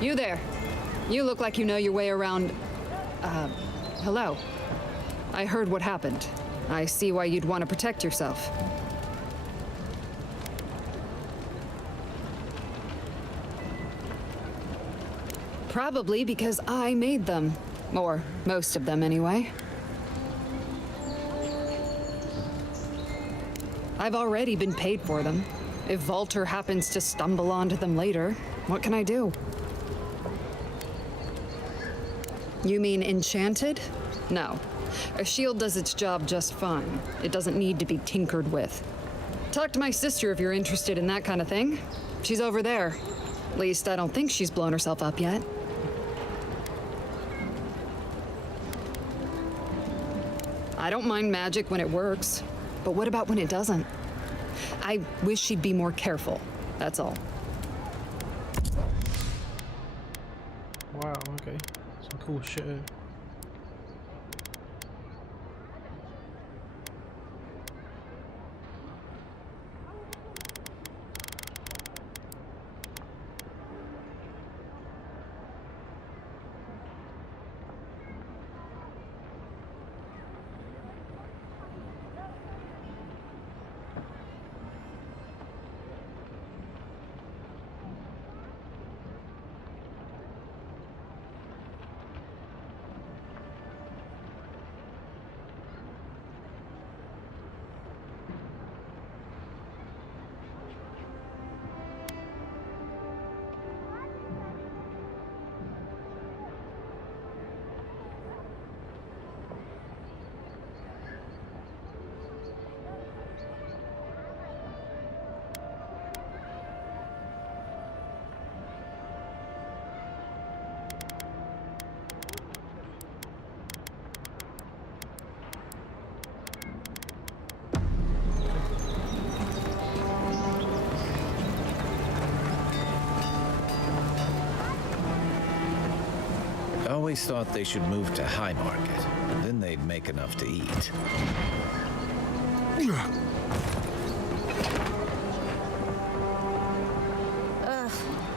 You there. You look like you know your way around... hello. I heard what happened. I see why you'd want to protect yourself. Probably because I made them. Or most of them, anyway. I've already been paid for them. If Volter happens to stumble onto them later, what can I do? You mean enchanted? No. A shield does its job just fine. It doesn't need to be tinkered with. Talk to my sister if you're interested in that kind of thing. She's over there. At least I don't think she's blown herself up yet. I don't mind magic when it works, but what about when it doesn't? I wish she'd be more careful, that's all. Wow, okay. Some cool shit here. I always thought they should move to High Market. Then they'd make enough to eat. Ugh,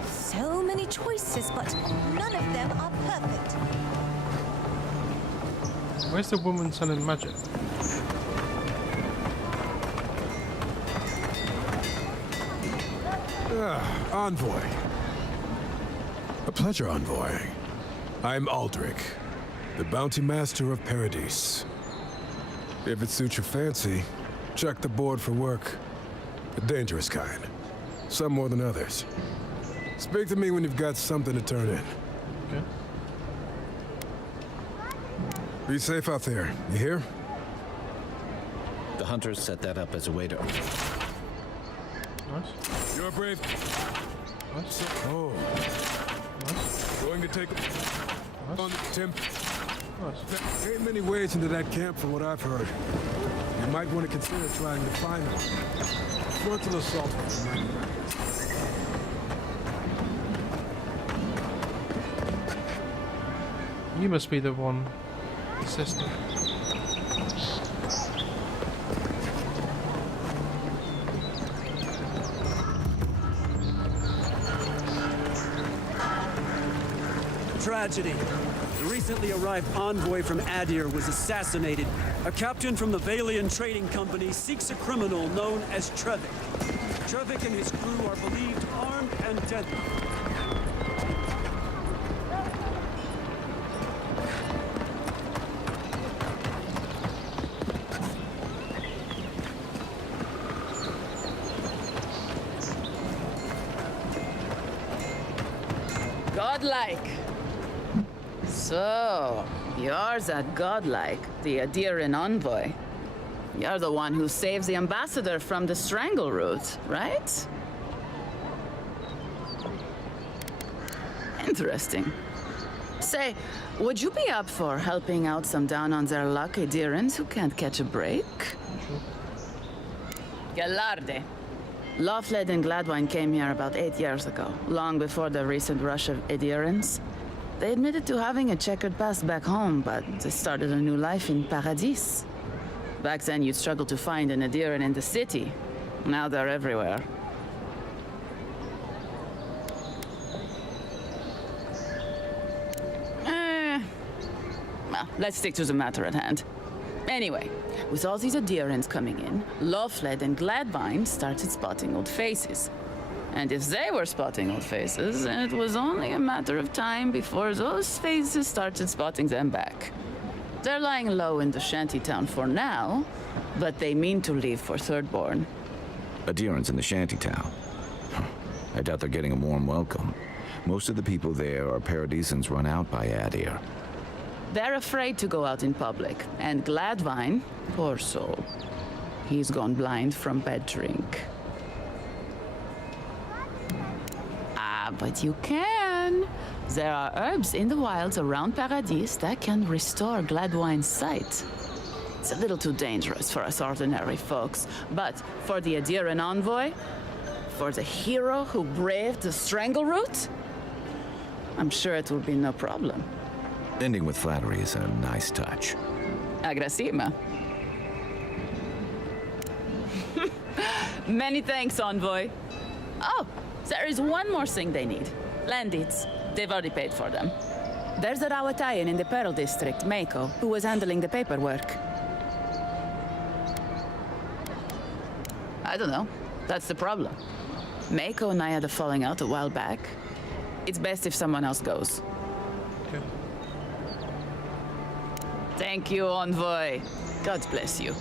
so many choices, but none of them are perfect. Where's the woman selling magic? Envoy. A pleasure, Envoy. I'm Aldrich, the bounty master of Paradise. If it suits your fancy, check the board for work. A dangerous kind. Some more than others. Speak to me when you've got something to turn in. Okay. Be safe out there, you hear? The hunters set that up as a way to... Nice. You're brave. Nice. Oh. Nice. Going to take on Tim. Nice. There ain't many ways into that camp from what I've heard. You might want to consider trying to find them. Frontal assault. You must be the one, sister. Tragedy. The recently arrived envoy from Adir was assassinated. A captain from the Valian Trading Company seeks a criminal known as Trevik. Trevik and his crew are believed armed and deadly. Godlike. So, you're that godlike, the Adiran envoy. You're the one who saves the ambassador from the strangle root, right? Interesting. Say, would you be up for helping out some down-on-their-luck Adirans who can't catch a break? Galarde. Lawfled and Gladwine came here about 8 years ago, long before the recent rush of Adirans. They admitted to having a checkered past back home, but they started a new life in Paradis. Back then, you'd struggle to find an Adiran in the city. Now they're everywhere. Well, let's stick to the matter at hand. Anyway, with all these Adirans coming in, Lawfled and Gladvine started spotting old faces. And if they were spotting old faces, it was only a matter of time before those faces started spotting them back. They're lying low in the shantytown for now, but they mean to leave for Thirdborn. Adirans in the shantytown. I doubt they're getting a warm welcome. Most of the people there are Paradisans run out by Adir. They're afraid to go out in public, and Gladvine, poor soul, he's gone blind from bad drink. Ah, but you can. There are herbs in the wilds around Paradis that can restore Gladwine's sight. It's a little too dangerous for us ordinary folks, but for the Adiran envoy, for the hero who braved the strangle route, I'm sure it will be no problem. Ending with flattery is a nice touch. Agrasima. Many thanks, envoy. Oh, there is one more thing they need. Land deeds. They've already paid for them. There's a Rawatayan in the Pearl District, Mako, who was handling the paperwork. I don't know. That's the problem. Mako and I had a falling out a while back. It's best if someone else goes. Okay. Thank you, envoy. God bless you.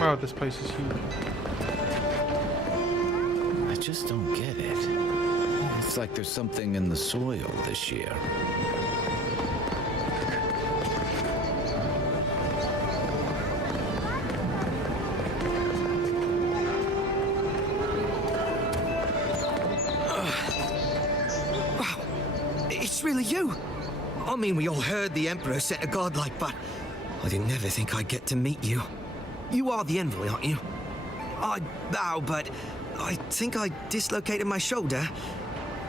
Wow, this place is huge. I just don't get it. It's like there's something in the soil this year. Wow, it's really you. I mean, we all heard the Emperor sent a godlike, but I didn't ever think I'd get to meet you. You are the envoy, aren't you? I bow, but I think I dislocated my shoulder,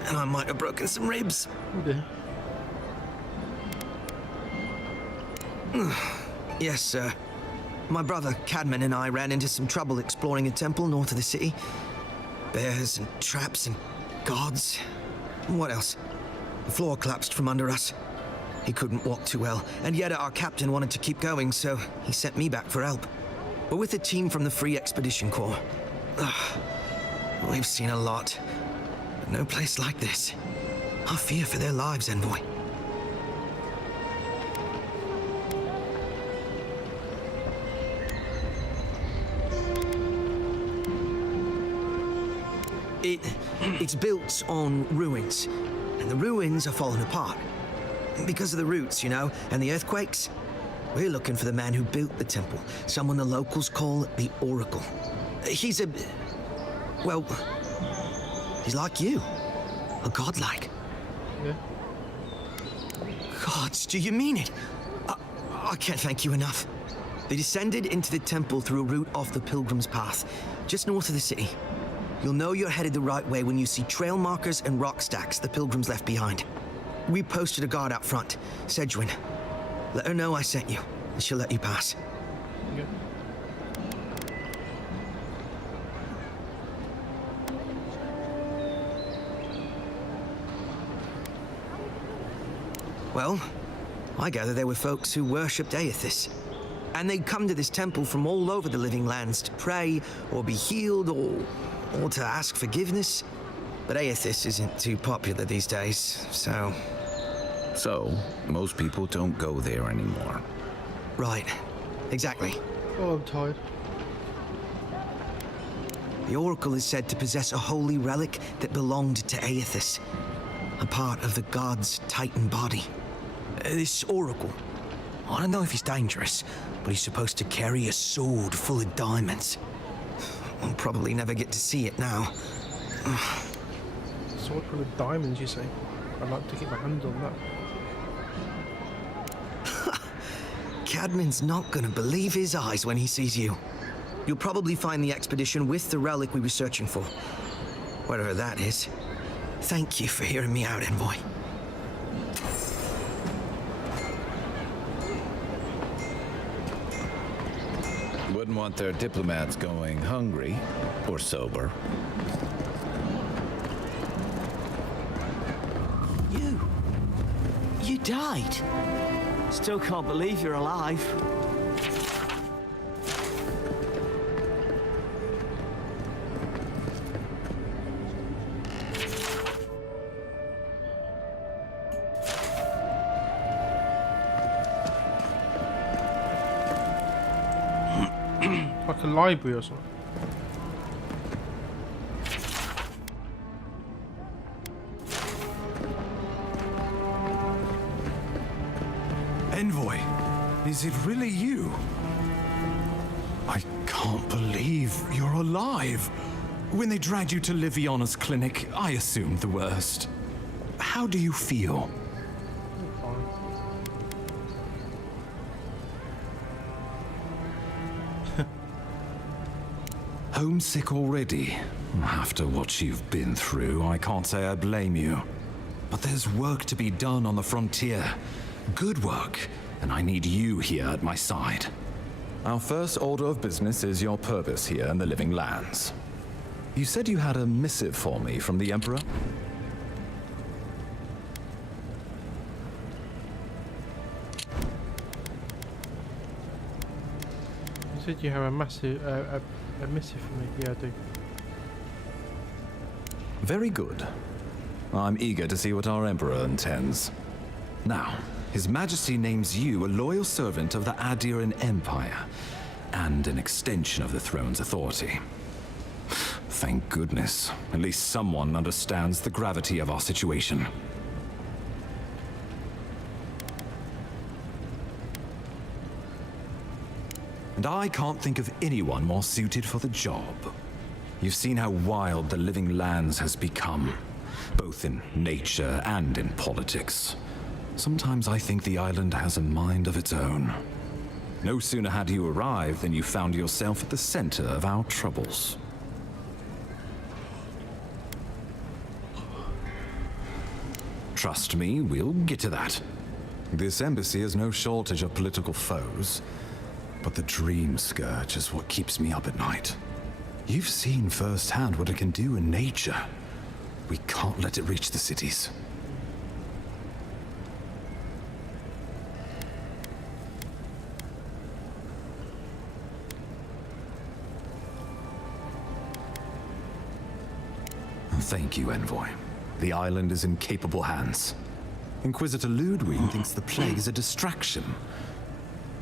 and I might have broken some ribs. Okay. Yes, sir. My brother Cadman and I ran into some trouble exploring a temple north of the city. Bears and traps and guards. What else? The floor collapsed from under us. He couldn't walk too well, and yet our captain wanted to keep going, so he sent me back for help. We're with a team from the Free Expedition Corps. We've seen a lot, but no place like this. I fear for their lives, envoy. It's built on ruins, and the ruins are falling apart. Because of the roots, you know, and the earthquakes. We're looking for the man who built the temple, someone the locals call the Oracle. He's well, he's like you, a godlike. Yeah. Gods, do you mean it? I can't thank you enough. They descended into the temple through a route off the Pilgrim's Path, just north of the city. You'll know you're headed the right way when you see trail markers and rock stacks the Pilgrims left behind. We posted a guard out front, Sedgwin. Let her know I sent you, and she'll let you pass. Yeah. Well, I gather there were folks who worshipped Aethys. And they'd come to this temple from all over the living lands to pray, or be healed, or to ask forgiveness. But Aethys isn't too popular these days, so... So, most people don't go there anymore. Right. Exactly. Oh, I'm tired. The Oracle is said to possess a holy relic that belonged to Aethys, a part of the god's Titan body. This Oracle, I don't know if he's dangerous, but he's supposed to carry a sword full of diamonds. We'll probably never get to see it now. Sword full of diamonds, you say? I'd like to get my hands on that. Cadman's not gonna believe his eyes when he sees you. You'll probably find the expedition with the relic we were searching for. Whatever that is. Thank you for hearing me out, Envoy. Wouldn't want their diplomats going hungry or sober. You died. Still can't believe you're alive. Like a library or something. Envoy, is it really you? I can't believe you're alive. When they dragged you to Liviana's clinic, I assumed the worst. How do you feel? Homesick already? After what you've been through, I can't say I blame you. But there's work to be done on the frontier. Good work, and I need you here at my side. Our first order of business is your purpose here in the Living Lands. You said you had a missive for me from the Emperor? You said you have a massive, a missive for me. Yeah, I do. Very good. I'm eager to see what our Emperor intends. Now, His Majesty names you a loyal servant of the Adiran Empire, and an extension of the throne's authority. Thank goodness. At least someone understands the gravity of our situation. And I can't think of anyone more suited for the job. You've seen how wild the Living Lands has become, both in nature and in politics. Sometimes I think the island has a mind of its own. No sooner had you arrived than you found yourself at the center of our troubles. Trust me, we'll get to that. This embassy has no shortage of political foes, but the dream scourge is what keeps me up at night. You've seen firsthand what it can do in nature. We can't let it reach the cities. Thank you, Envoy. The island is in capable hands. Inquisitor Ludwig thinks the plague is a distraction.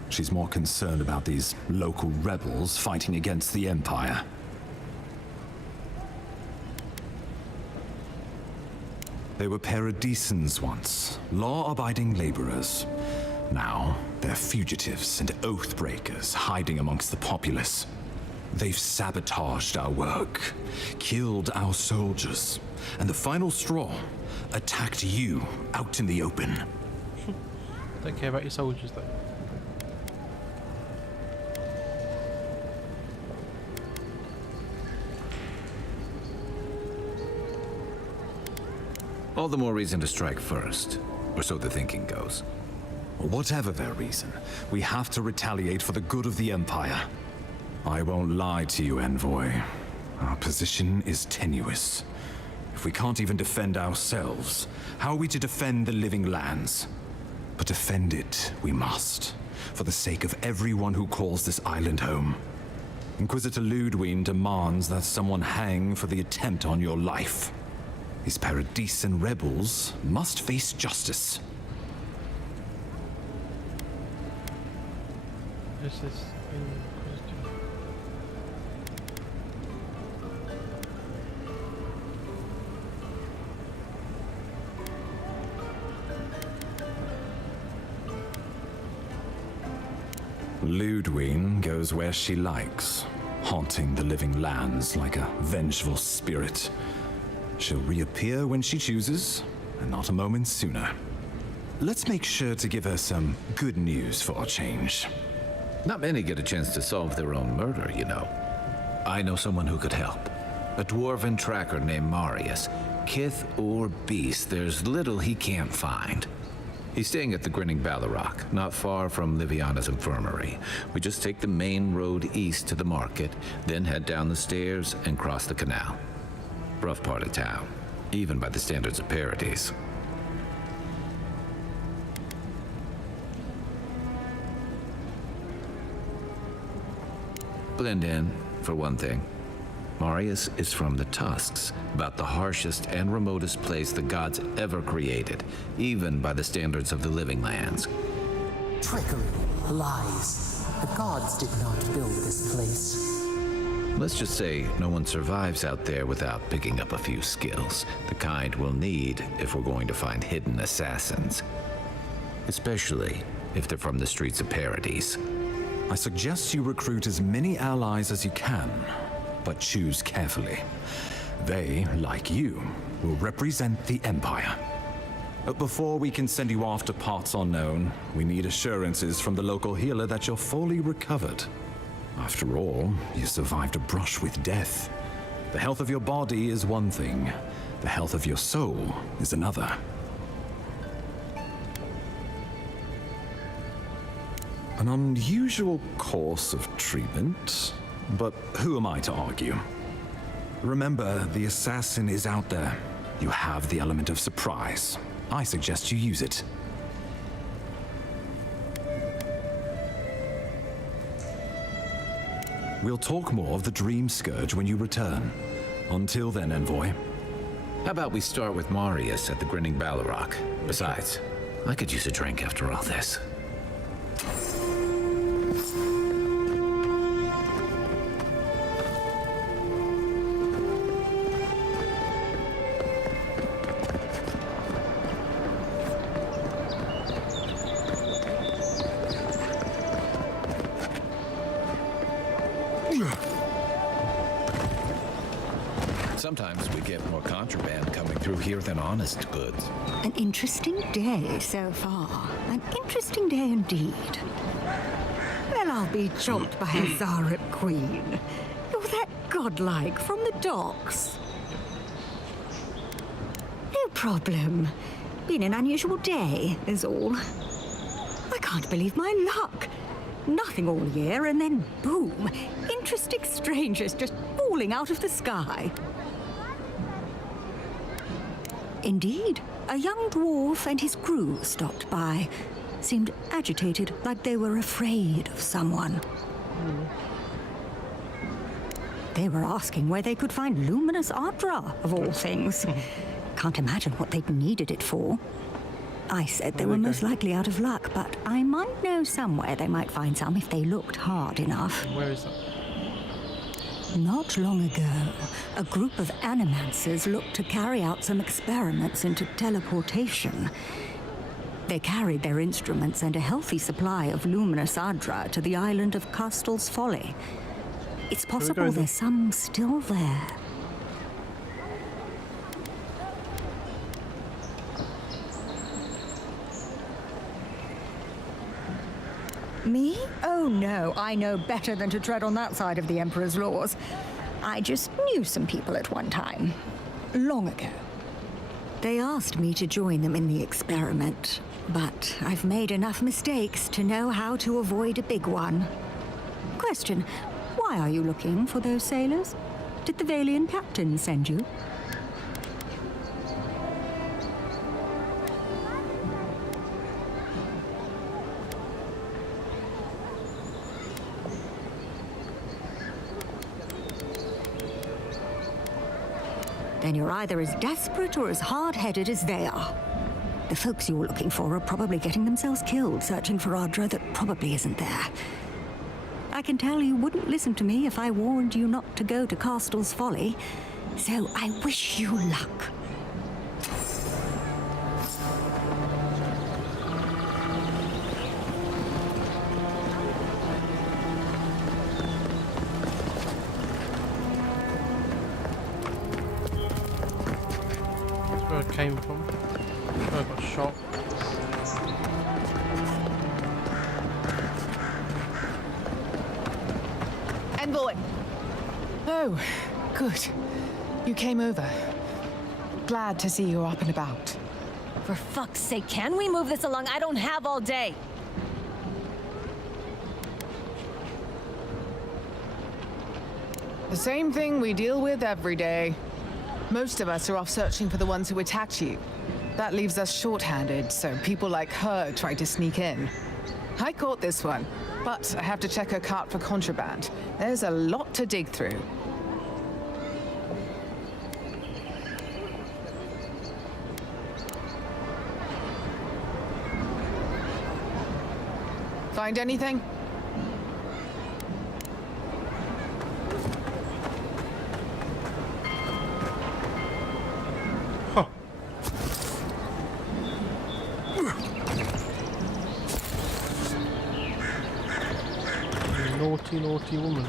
She's more concerned about these local rebels fighting against the Empire. They were paradisans once, law-abiding laborers. Now, they're fugitives and oath-breakers hiding amongst the populace. They've sabotaged our work, killed our soldiers, and the final straw, attacked you out in the open. Don't care about your soldiers, though. All the more reason to strike first, or so the thinking goes. Whatever their reason, we have to retaliate for the good of the Empire. I won't lie to you, Envoy. Our position is tenuous. If we can't even defend ourselves, how are we to defend the Living Lands? But defend it we must, for the sake of everyone who calls this island home. Inquisitor Ludwig demands that someone hang for the attempt on your life. These Paradisan rebels must face justice. This is Ludwine goes where she likes, haunting the living lands like a vengeful spirit. She'll reappear when she chooses, and not a moment sooner. Let's make sure to give her some good news for a change. Not many get a chance to solve their own murder, you know. I know someone who could help. A dwarven tracker named Marius. Kith or beast, there's little he can't find. He's staying at the Grinning Ballarrock, not far from Liviana's infirmary. We just take the main road east to the market, then head down the stairs and cross the canal. Rough part of town, even by the standards of Paradise. Blend in, for one thing. Marius is from the Tusks, about the harshest and remotest place the gods ever created, even by the standards of the living lands. Trickery, lies. The gods did not build this place. Let's just say no one survives out there without picking up a few skills, the kind we'll need if we're going to find hidden assassins. Especially if they're from the streets of Paradise. I suggest you recruit as many allies as you can, but choose carefully. They, like you, will represent the Empire. But before we can send you off to parts unknown, we need assurances from the local healer that you're fully recovered. After all, you survived a brush with death. The health of your body is one thing, the health of your soul is another. An unusual course of treatment, but who am I to argue? Remember, the assassin is out there. You have the element of surprise. I suggest you use it. We'll talk more of the Dream Scourge when you return. Until then, Envoy. How about we start with Marius at the Grinning Ballarrock? Besides, I could use a drink after all this. Sometimes we get more contraband coming through here than honest goods. An interesting day so far. An interesting day indeed. Well, I'll be chopped by a Zarep queen. You're that godlike from the docks. No problem. Been an unusual day, is all. I can't believe my luck. Nothing all year, and then boom, interesting strangers just falling out of the sky. Indeed, a young dwarf and his crew stopped by. Seemed agitated, like they were afraid of someone. They were asking where they could find luminous Ardra, of all things. Can't imagine what they'd needed it for. I said they were most likely out of luck, but I might know somewhere they might find some if they looked hard enough. Where is that? Not long ago, a group of animancers looked to carry out some experiments into teleportation. They carried their instruments and a healthy supply of luminous Ardra to the island of Castel's Folly. It's possible there's some still there. Me? Oh no, I know better than to tread on that side of the Emperor's laws. I just knew some people at one time. Long ago. They asked me to join them in the experiment, but I've made enough mistakes to know how to avoid a big one. Question, why are you looking for those sailors? Did the Valian captain send you? Then you're either as desperate or as hard-headed as they are. The folks you're looking for are probably getting themselves killed searching for Ardra that probably isn't there. I can tell you wouldn't listen to me if I warned you not to go to Castel's Folly, so I wish you luck. came from. I got shot. Envoy! Oh, good. You came over. Glad to see you're up and about. For fuck's sake, can we move this along? I don't have all day. The same thing we deal with every day. Most of us are off searching for the ones who attacked you. That leaves us short-handed, so people like her try to sneak in. I caught this one, but I have to check her cart for contraband. There's a lot to dig through. Find anything? Naughty, naughty woman.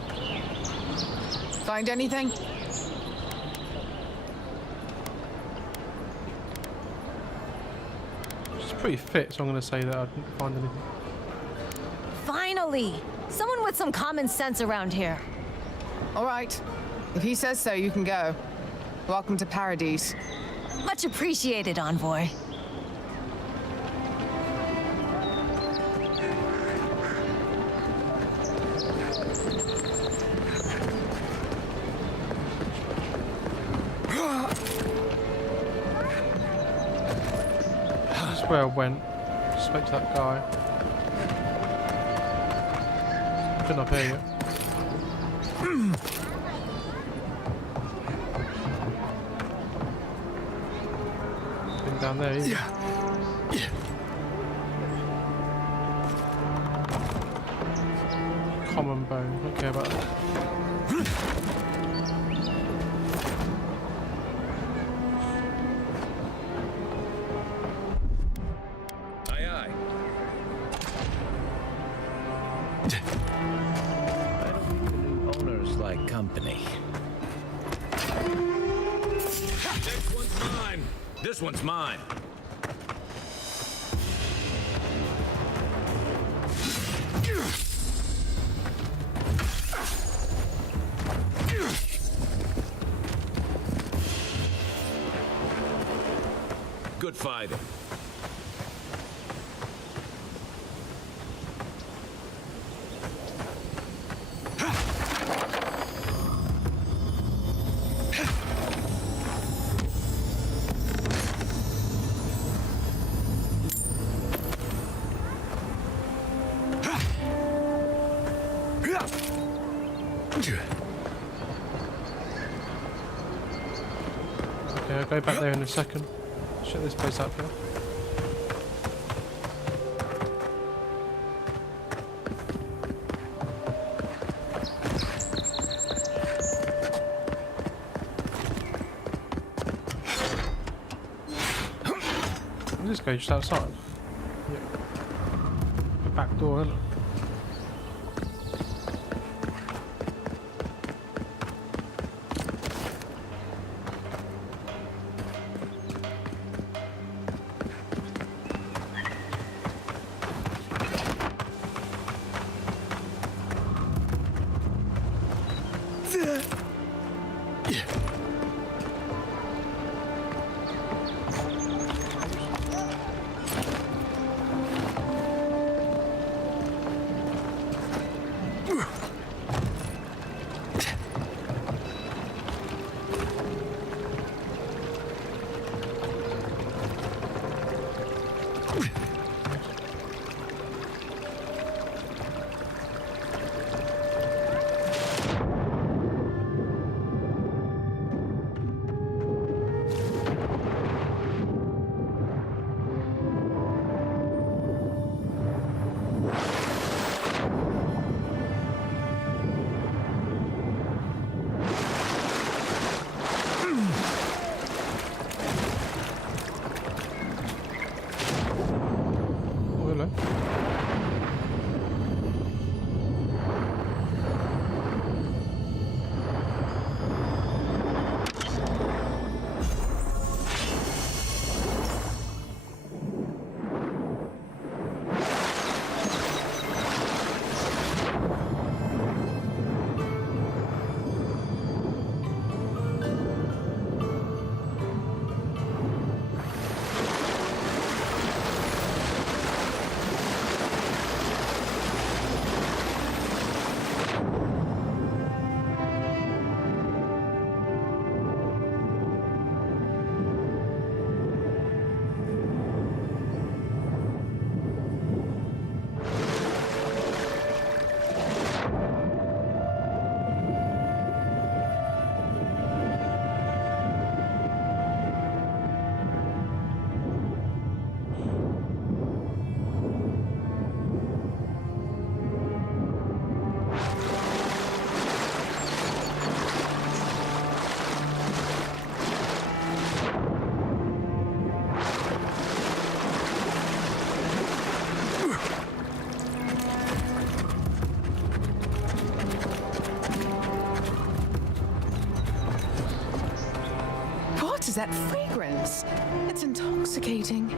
Find anything? She's pretty fit, so I'm going to say that I didn't find anything. Finally! Someone with some common sense around here. All right. If he says so, you can go. Welcome to Paradise. Much appreciated, Envoy. That's where I went. Spoke to that guy. Been up here yet. Been down there, yeah. Common bone, don't care about that. Company. Next one's mine. This one's mine. Good fighting. Okay, I'll go back there in a second. Shut this place up here. This go just outside. Yeah. The back door, isn't it? that fragrance? It's intoxicating.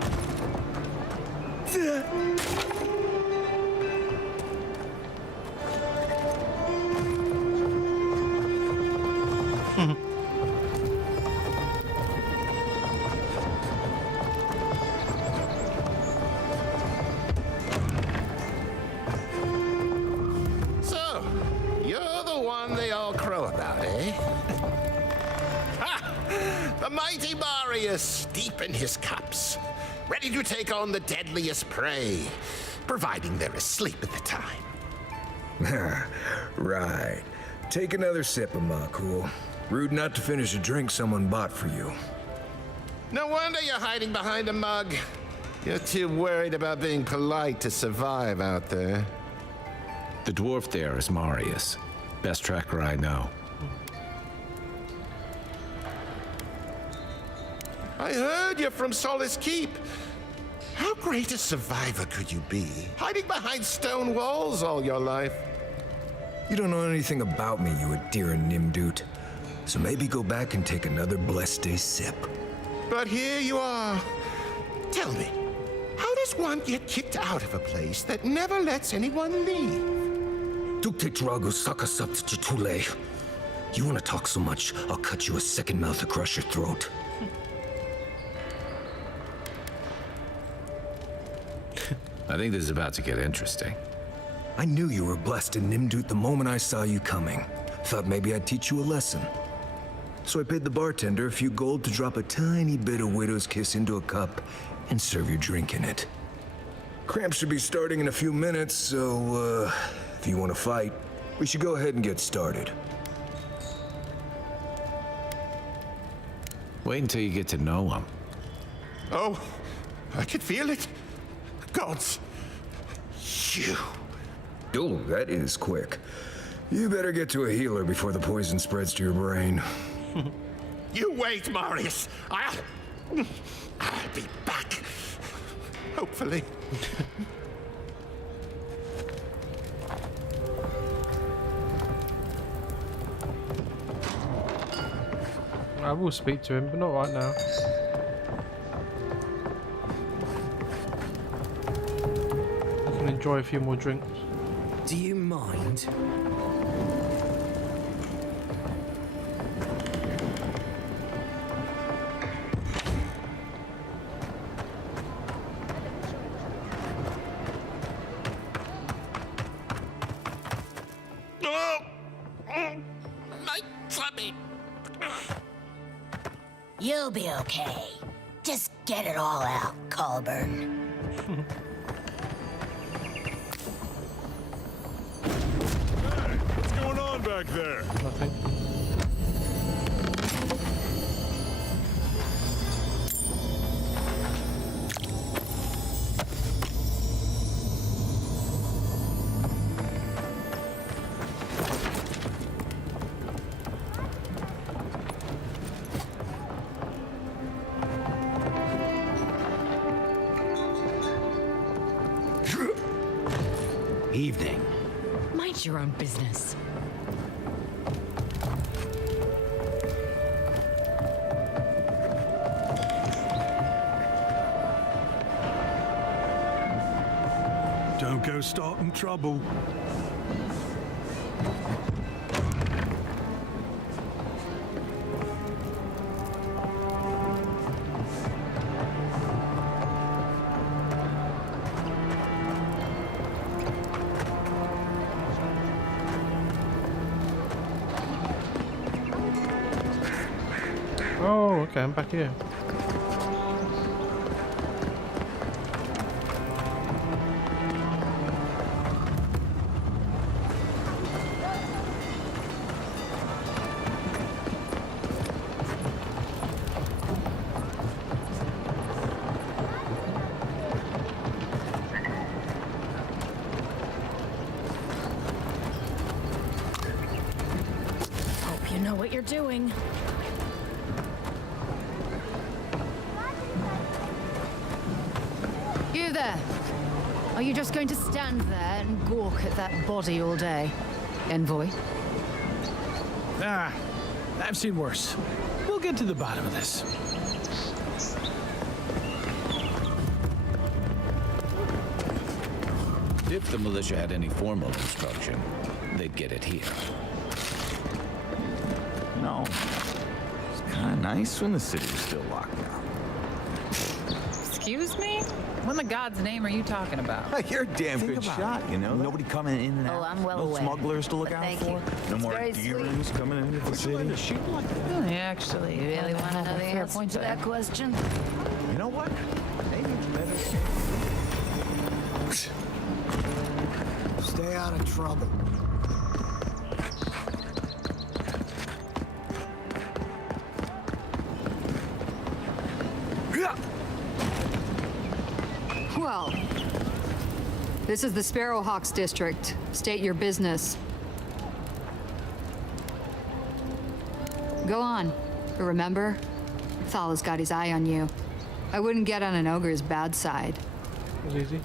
So, you're the one they all crow about, eh? Ha! The mighty Marius, deep in his cups, ready to take on the deadliest prey, providing they're asleep at the time. Right. Take another sip of my cool. Rude not to finish a drink someone bought for you. No wonder you're hiding behind a mug. You're too worried about being polite to survive out there. The dwarf there is Marius. Best tracker I know. I heard you're from Solace Keep. How great a survivor could you be? Hiding behind stone walls all your life. You don't know anything about me, you Adira Nimdut. So maybe go back and take another blessed day sip. But here you are. Tell me, how does one get kicked out of a place that never lets anyone leave? Dukte Drago Sakasapt Jitule. You want to talk so much, I'll cut you a second mouth across your throat. I think this is about to get interesting. I knew you were blessed in Nimdut the moment I saw you coming. Thought maybe I'd teach you a lesson. So I paid the bartender a few gold to drop a tiny bit of widow's kiss into a cup and serve your drink in it. Cramps should be starting in a few minutes, so, if you want to fight, we should go ahead and get started. Wait until you get to know him. Oh, I can feel it. Gods, you. Oh, that is quick. You better get to a healer before the poison spreads to your brain. You wait, Marius. I'll be back. Hopefully. I will speak to him, but not right now. I can enjoy a few more drinks. Do you mind? My tummy. You'll be okay. Just get it all out, Colburn. What's going on back there? Nothing. Evening. Mind your own business. Don't go starting trouble. Oh, okay, I'm back here. Hope you know what you're doing. You there! Are you just going to stand there and gawk at that body all day? Envoy? Ah, I've seen worse. We'll get to the bottom of this. If the militia had any formal instruction, they'd get it here. No. It's kind of nice when the city was still locked down. Excuse me? What in the God's name are you talking about? You're a damn good shot, you know? Nobody coming in and out. Oh, I'm well no aware. Smugglers to look But out thank for. you. No It's more very deerings coming into the city. Oh, you actually really want to know the answer to that question? You know what? Maybe it's better. Stay out of trouble. Well, this is the Sparrowhawks district. State your business. Go on. But remember, Thal's got his eye on you. I wouldn't get on an ogre's bad side. It was easy.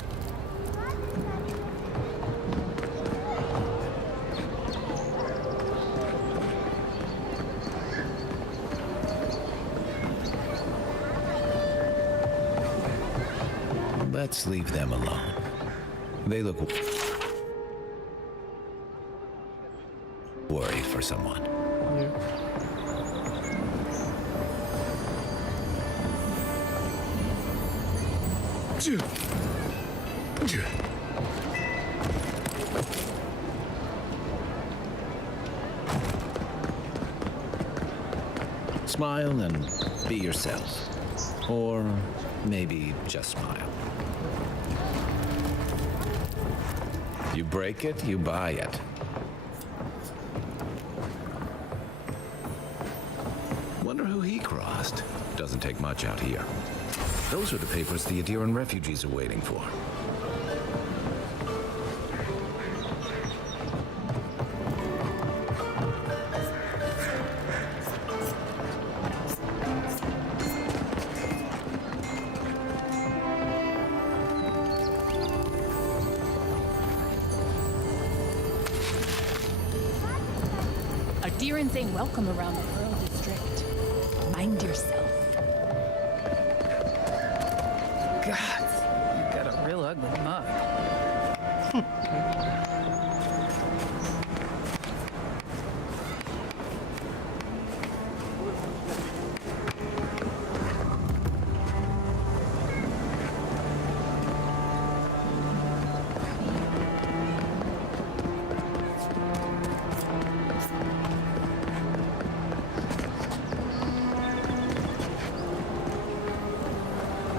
Let's leave them alone. They look worried for someone. Smile and be yourself. Or maybe just smile. You break it, you buy it. Wonder who he crossed. Doesn't take much out here. Those are the papers the Aderan refugees are waiting for. Adirans ain't welcome around the Pearl District. Mind yourself. God, you got a real ugly mug.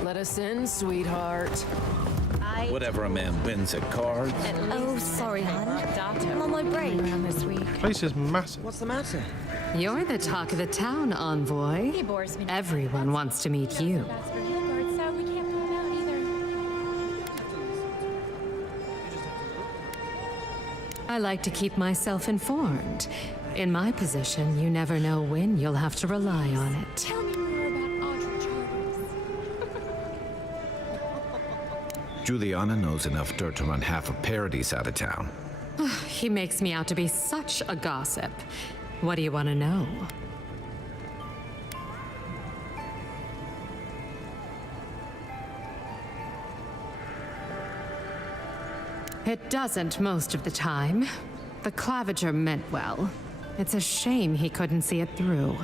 Let us in, sweetheart. Whatever a man wins at cards. Oh, sorry, hon. I'm on my break this week. Place is massive. What's the matter? You're the talk of the town, envoy. He bores me. Everyone wants to meet you. So we can't pull him out either. I like to keep myself informed. In my position, you never know when you'll have to rely on it. Tell me more about Audrey Charles. Juliana knows enough dirt to run half of Paradise out of town. He makes me out to be such a gossip. What do you want to know? It doesn't most of the time. The Claviger meant well. It's a shame he couldn't see it through.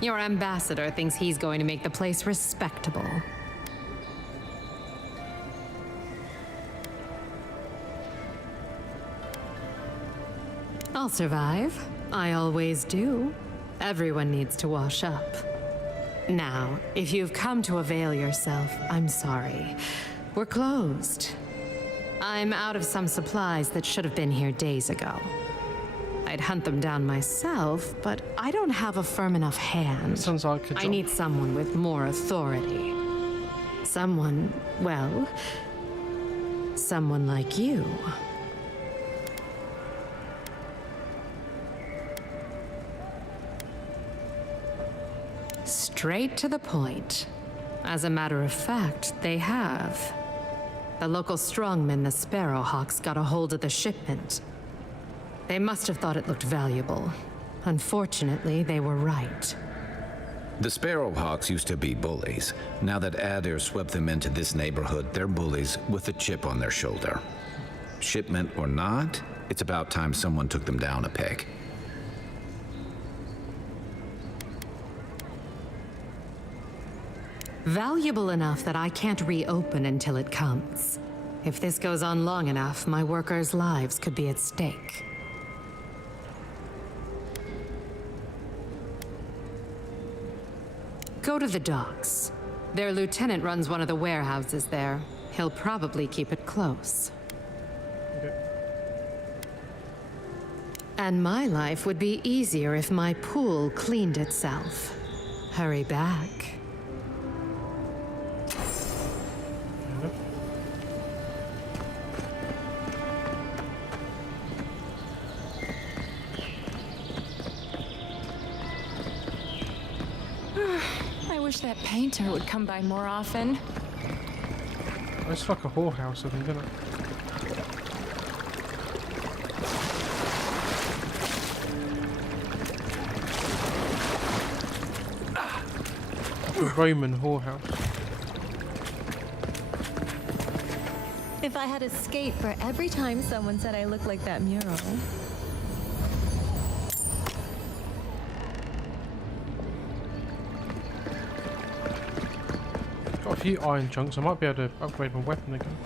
Your ambassador thinks he's going to make the place respectable. I'll survive. I always do. Everyone needs to wash up. Now, if you've come to avail yourself, I'm sorry. We're closed. I'm out of some supplies that should have been here days ago. I'd hunt them down myself, but I don't have a firm enough hand. Sounds like a job. I need someone with more authority. Someone, well, someone like you. Straight to the point. As a matter of fact, they have. The local strongmen, the Sparrowhawks, got a hold of the shipment. They must have thought it looked valuable. Unfortunately, they were right. The Sparrowhawks used to be bullies. Now that Adair swept them into this neighborhood, they're bullies with a chip on their shoulder. Shipment or not, it's about time someone took them down a peg. Valuable enough that I can't reopen until it comes. If this goes on long enough, my workers' lives could be at stake. Go to the docks. Their lieutenant runs one of the warehouses there. He'll probably keep it close. And my life would be easier if my pool cleaned itself. Hurry back. I wish that painter would come by more often. It's like a whorehouse, I think, isn't it? Like a Roman whorehouse. If I had a skate for every time someone said I looked like that mural. Got a few iron chunks. I might be able to upgrade my weapon again.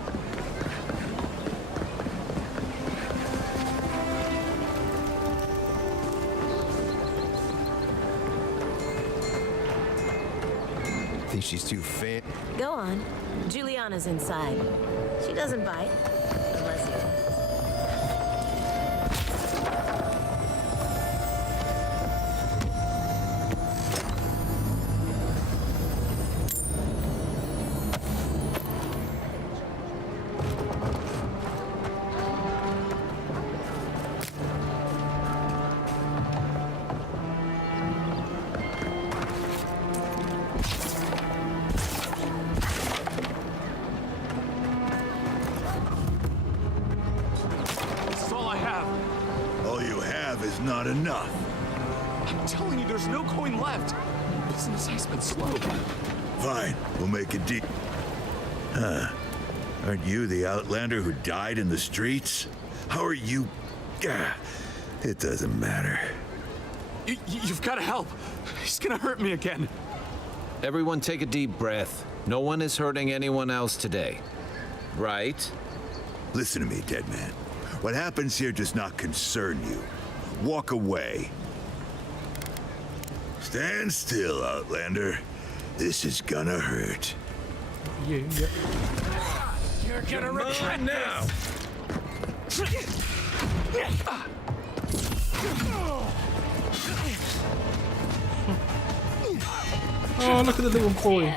Think she's too fit? Go on. Juliana's inside. She doesn't bite. Unless he does. Not enough. I'm telling you, there's no coin left. Business has been slow. Fine, we'll make a deal. Huh. Aren't you the outlander who died in the streets? How are you? It doesn't matter. You've got to help. He's gonna hurt me again. Everyone take a deep breath. No one is hurting anyone else today. Right? Listen to me, dead man. What happens here does not concern you. Walk away. Stand still, Outlander. This is gonna hurt. You're gonna regret now. Oh, look at the little boy.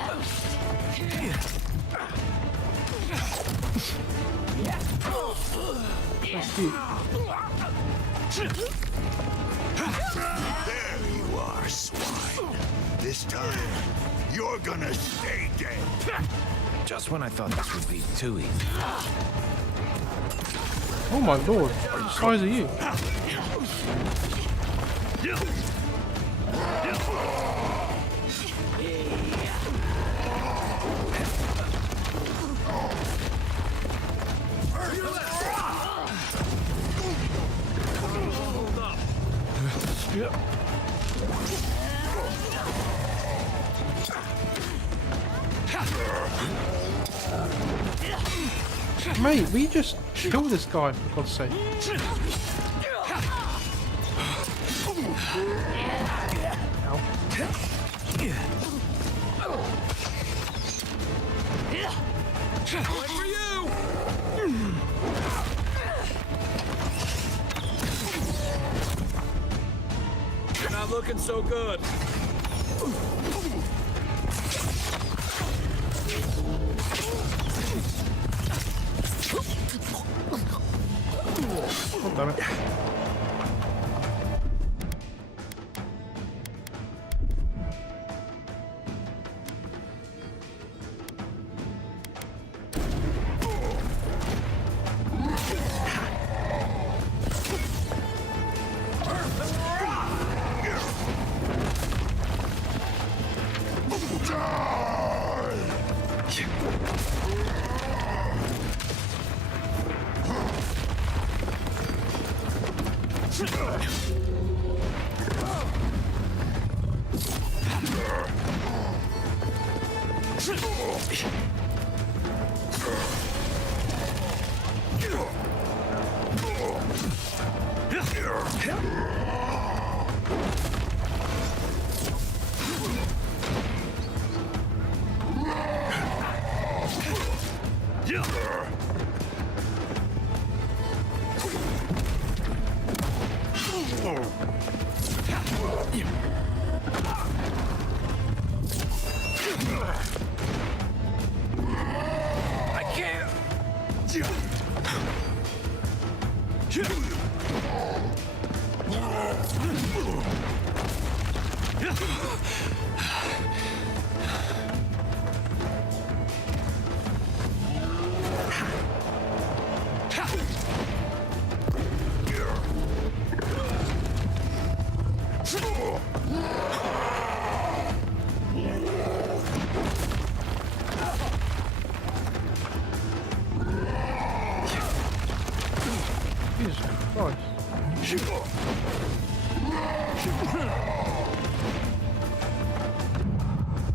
That's cute. There you are, swine. This time, you're gonna stay dead. Just when I thought this would be too easy. Oh my lord, what size are you? Mate, we just kill this guy for God's sake. For you! You're not looking so good. Oh, damn it.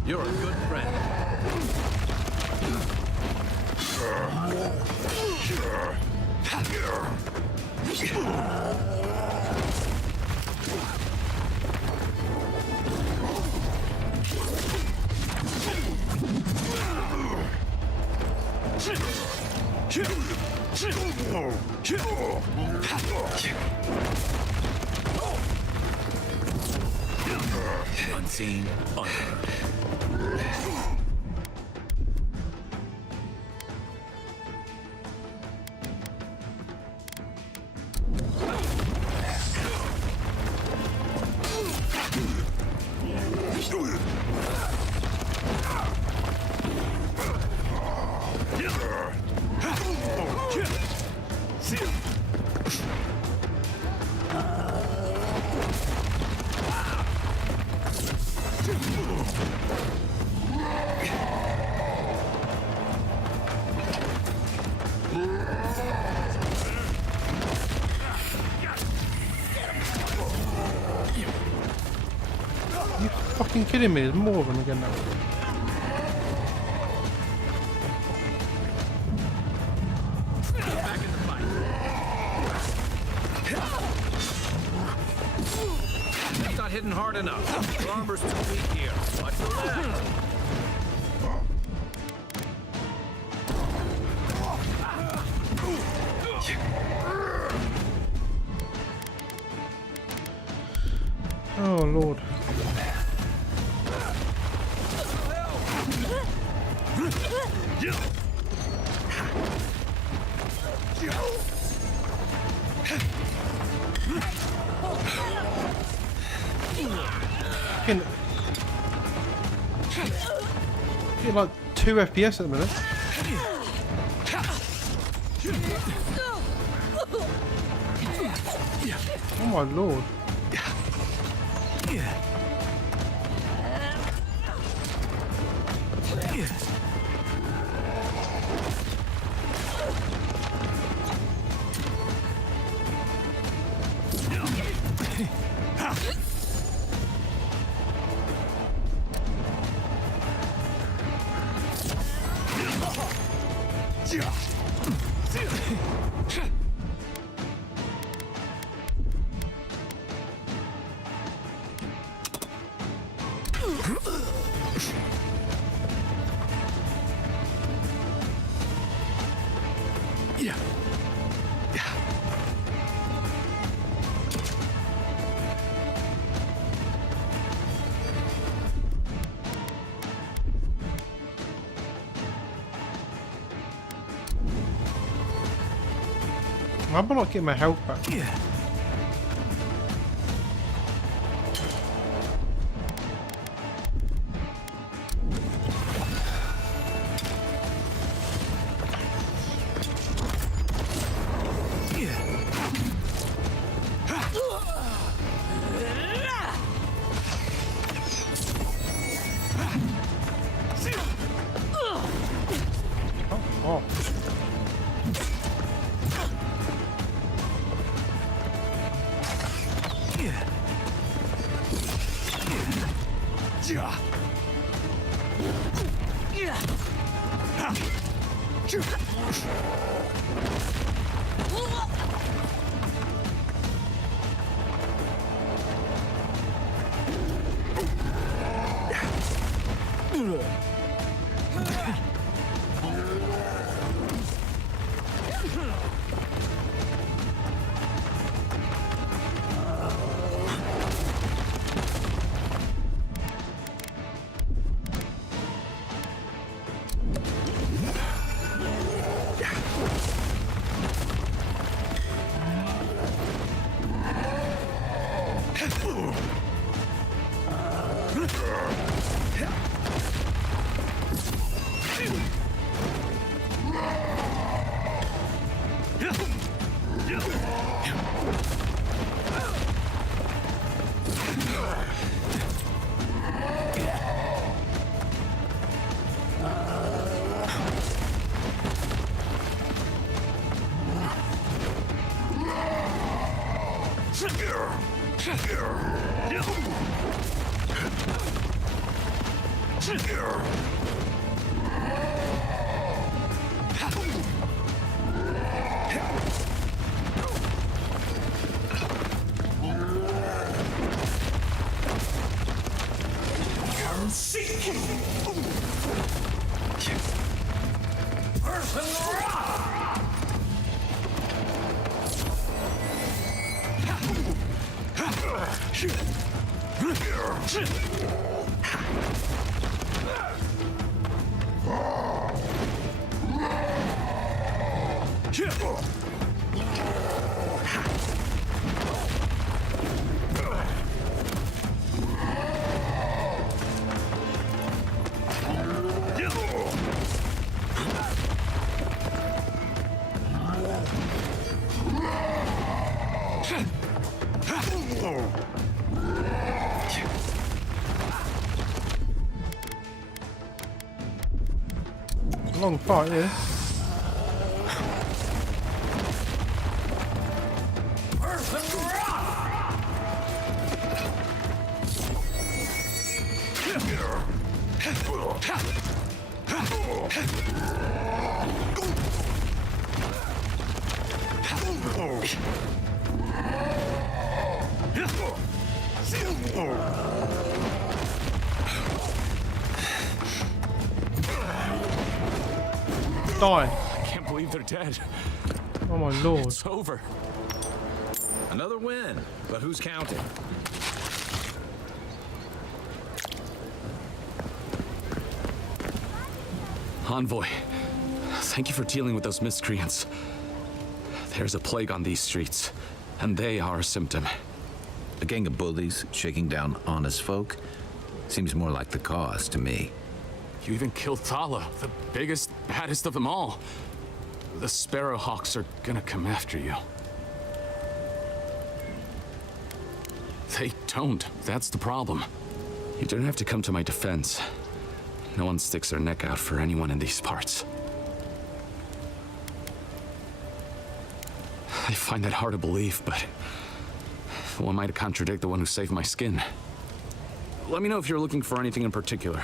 You're a good friend. Unseen, unheard. Fucking kidding me, there's more of them again now. Back in the fight. That's not hitting hard enough. Your armor's too weak here. Watch the left. Oh Lord. Get like 2 FPS at the minute. Oh my Lord. Why am I not getting my health back? Oh. Long fight, yeah. Die. I can't believe they're dead. Oh my lord. It's over. Another win, but who's counting? Envoy, thank you for dealing with those miscreants. There's a plague on these streets, and they are a symptom. A gang of bullies shaking down honest folk? Seems more like the cause to me. You even killed Thala, the biggest, baddest of them all. The Sparrowhawks are gonna come after you. They don't. That's the problem. You don't have to come to my defense. No one sticks their neck out for anyone in these parts. I find that hard to believe, but who am I to contradict the one who saved my skin? Let me know if you're looking for anything in particular.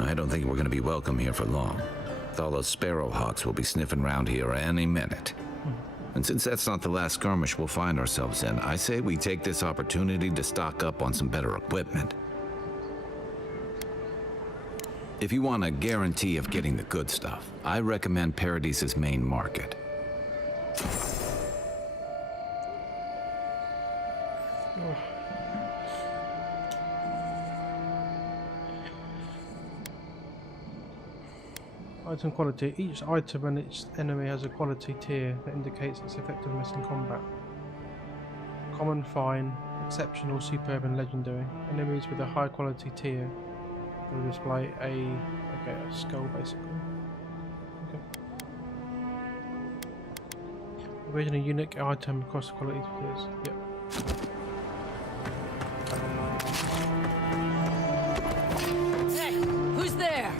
I don't think we're going to be welcome here for long. All those Sparrowhawks will be sniffing around here any minute. And since that's not the last skirmish we'll find ourselves in, I say we take this opportunity to stock up on some better equipment. If you want a guarantee of getting the good stuff, I recommend Paradise's main market. Item quality. Each item and its enemy has a quality tier that indicates its effectiveness in combat. Common, fine, exceptional, superb and legendary. Enemies with a high quality tier will display a skull basically. Okay. Original a unique item across the quality tiers. Yep. Hey, who's there?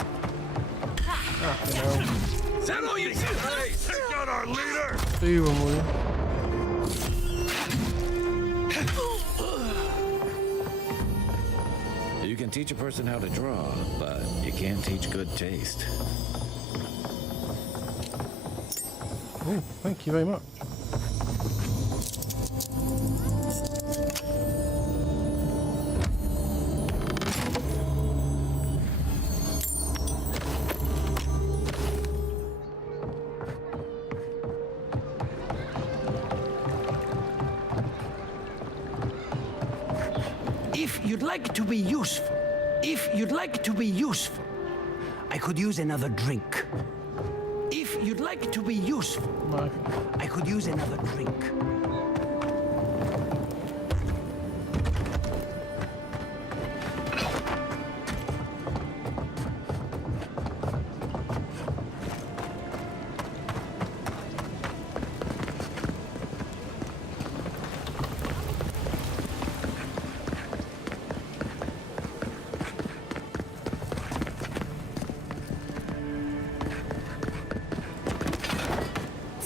Is that all you do? Hey, take out our leader! Do one, will you? You can teach a person how to draw, but you can't teach good taste. Oh, thank you very much. If you'd like to be useful, I could use another drink. If you'd like to be useful, I could use another drink.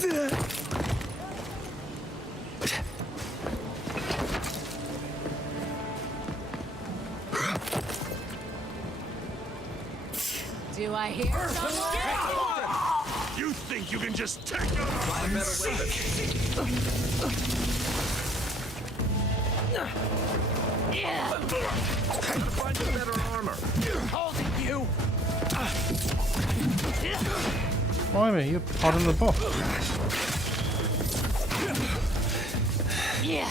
Do I hear someone? You think you can just take it? Find a better armor. Holding you. Why me? You're part of the boss. Yeah.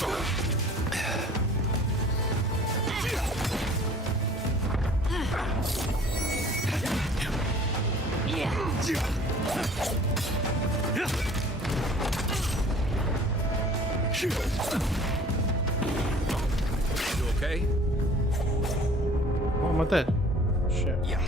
You okay? What, am I dead? Shit. Yeah.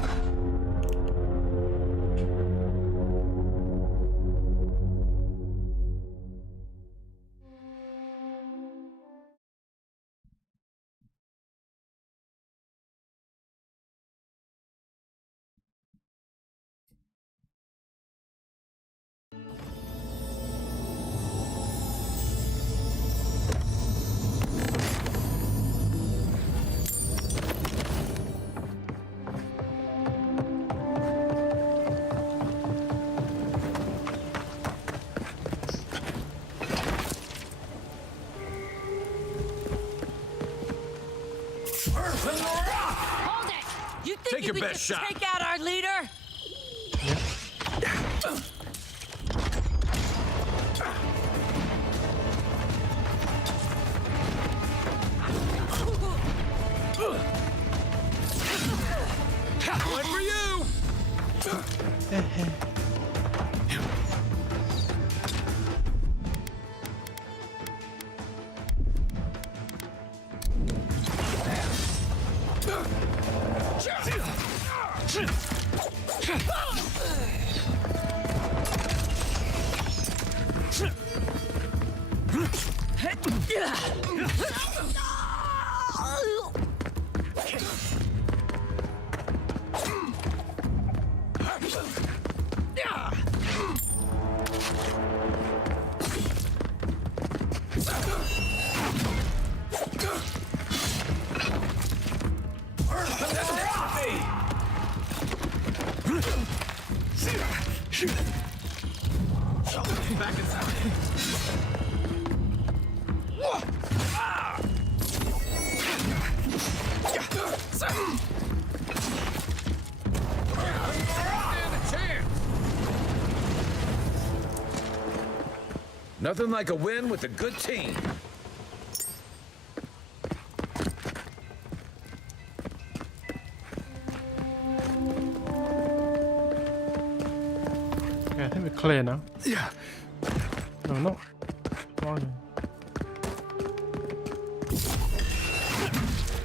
Hold it! You think Take you your could best just shot. take out our leader? One for you. Back inside. Nothing like a win with a good team. Okay, I think we're clear now. Yeah. No, not. Why?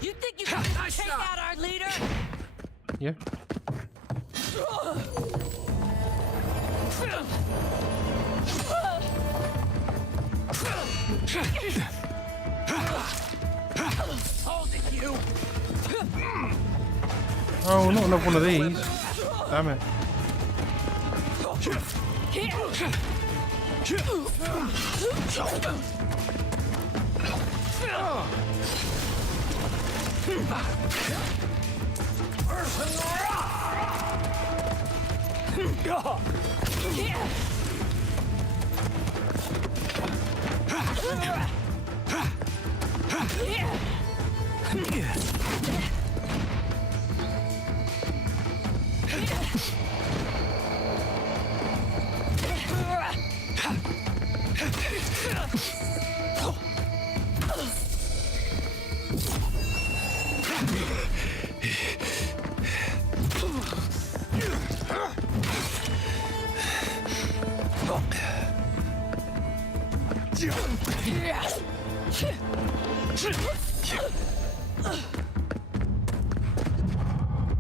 You think you can take out our leader? Yeah. Holding you. Oh, not another one of these. Damn it.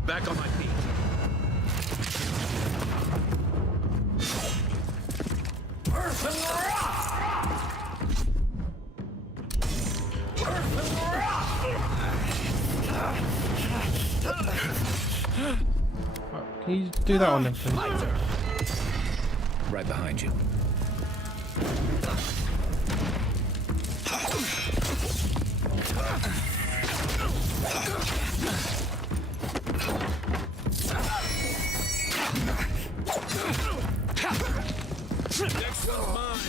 Back on my feet. Can you do that on them, please? Right behind you. Next one's mine.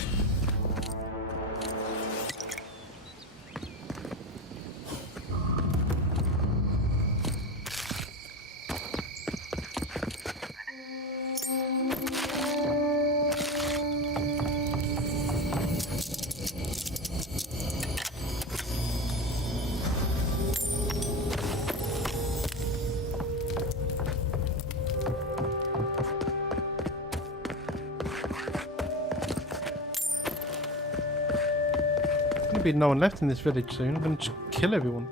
There'll be no one left in this village soon. I'm gonna just kill everyone.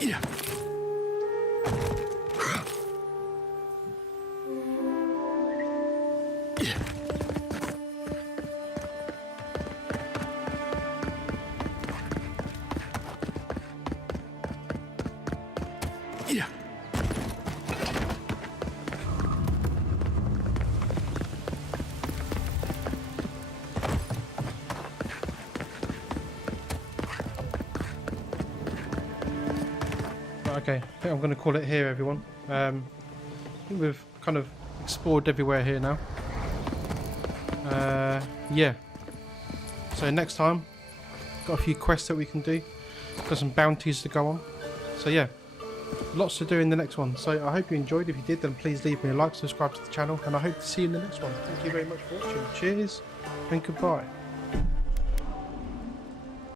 Yeah. Yeah. Okay, I think I'm going to call it here, everyone. I think we've kind of explored everywhere here now. Yeah. So next time, got a few quests that we can do. Got some bounties to go on. So yeah, lots to do in the next one. So I hope you enjoyed. If you did, then please leave me a like, subscribe to the channel, and I hope to see you in the next one. Thank you very much for watching. Cheers and goodbye.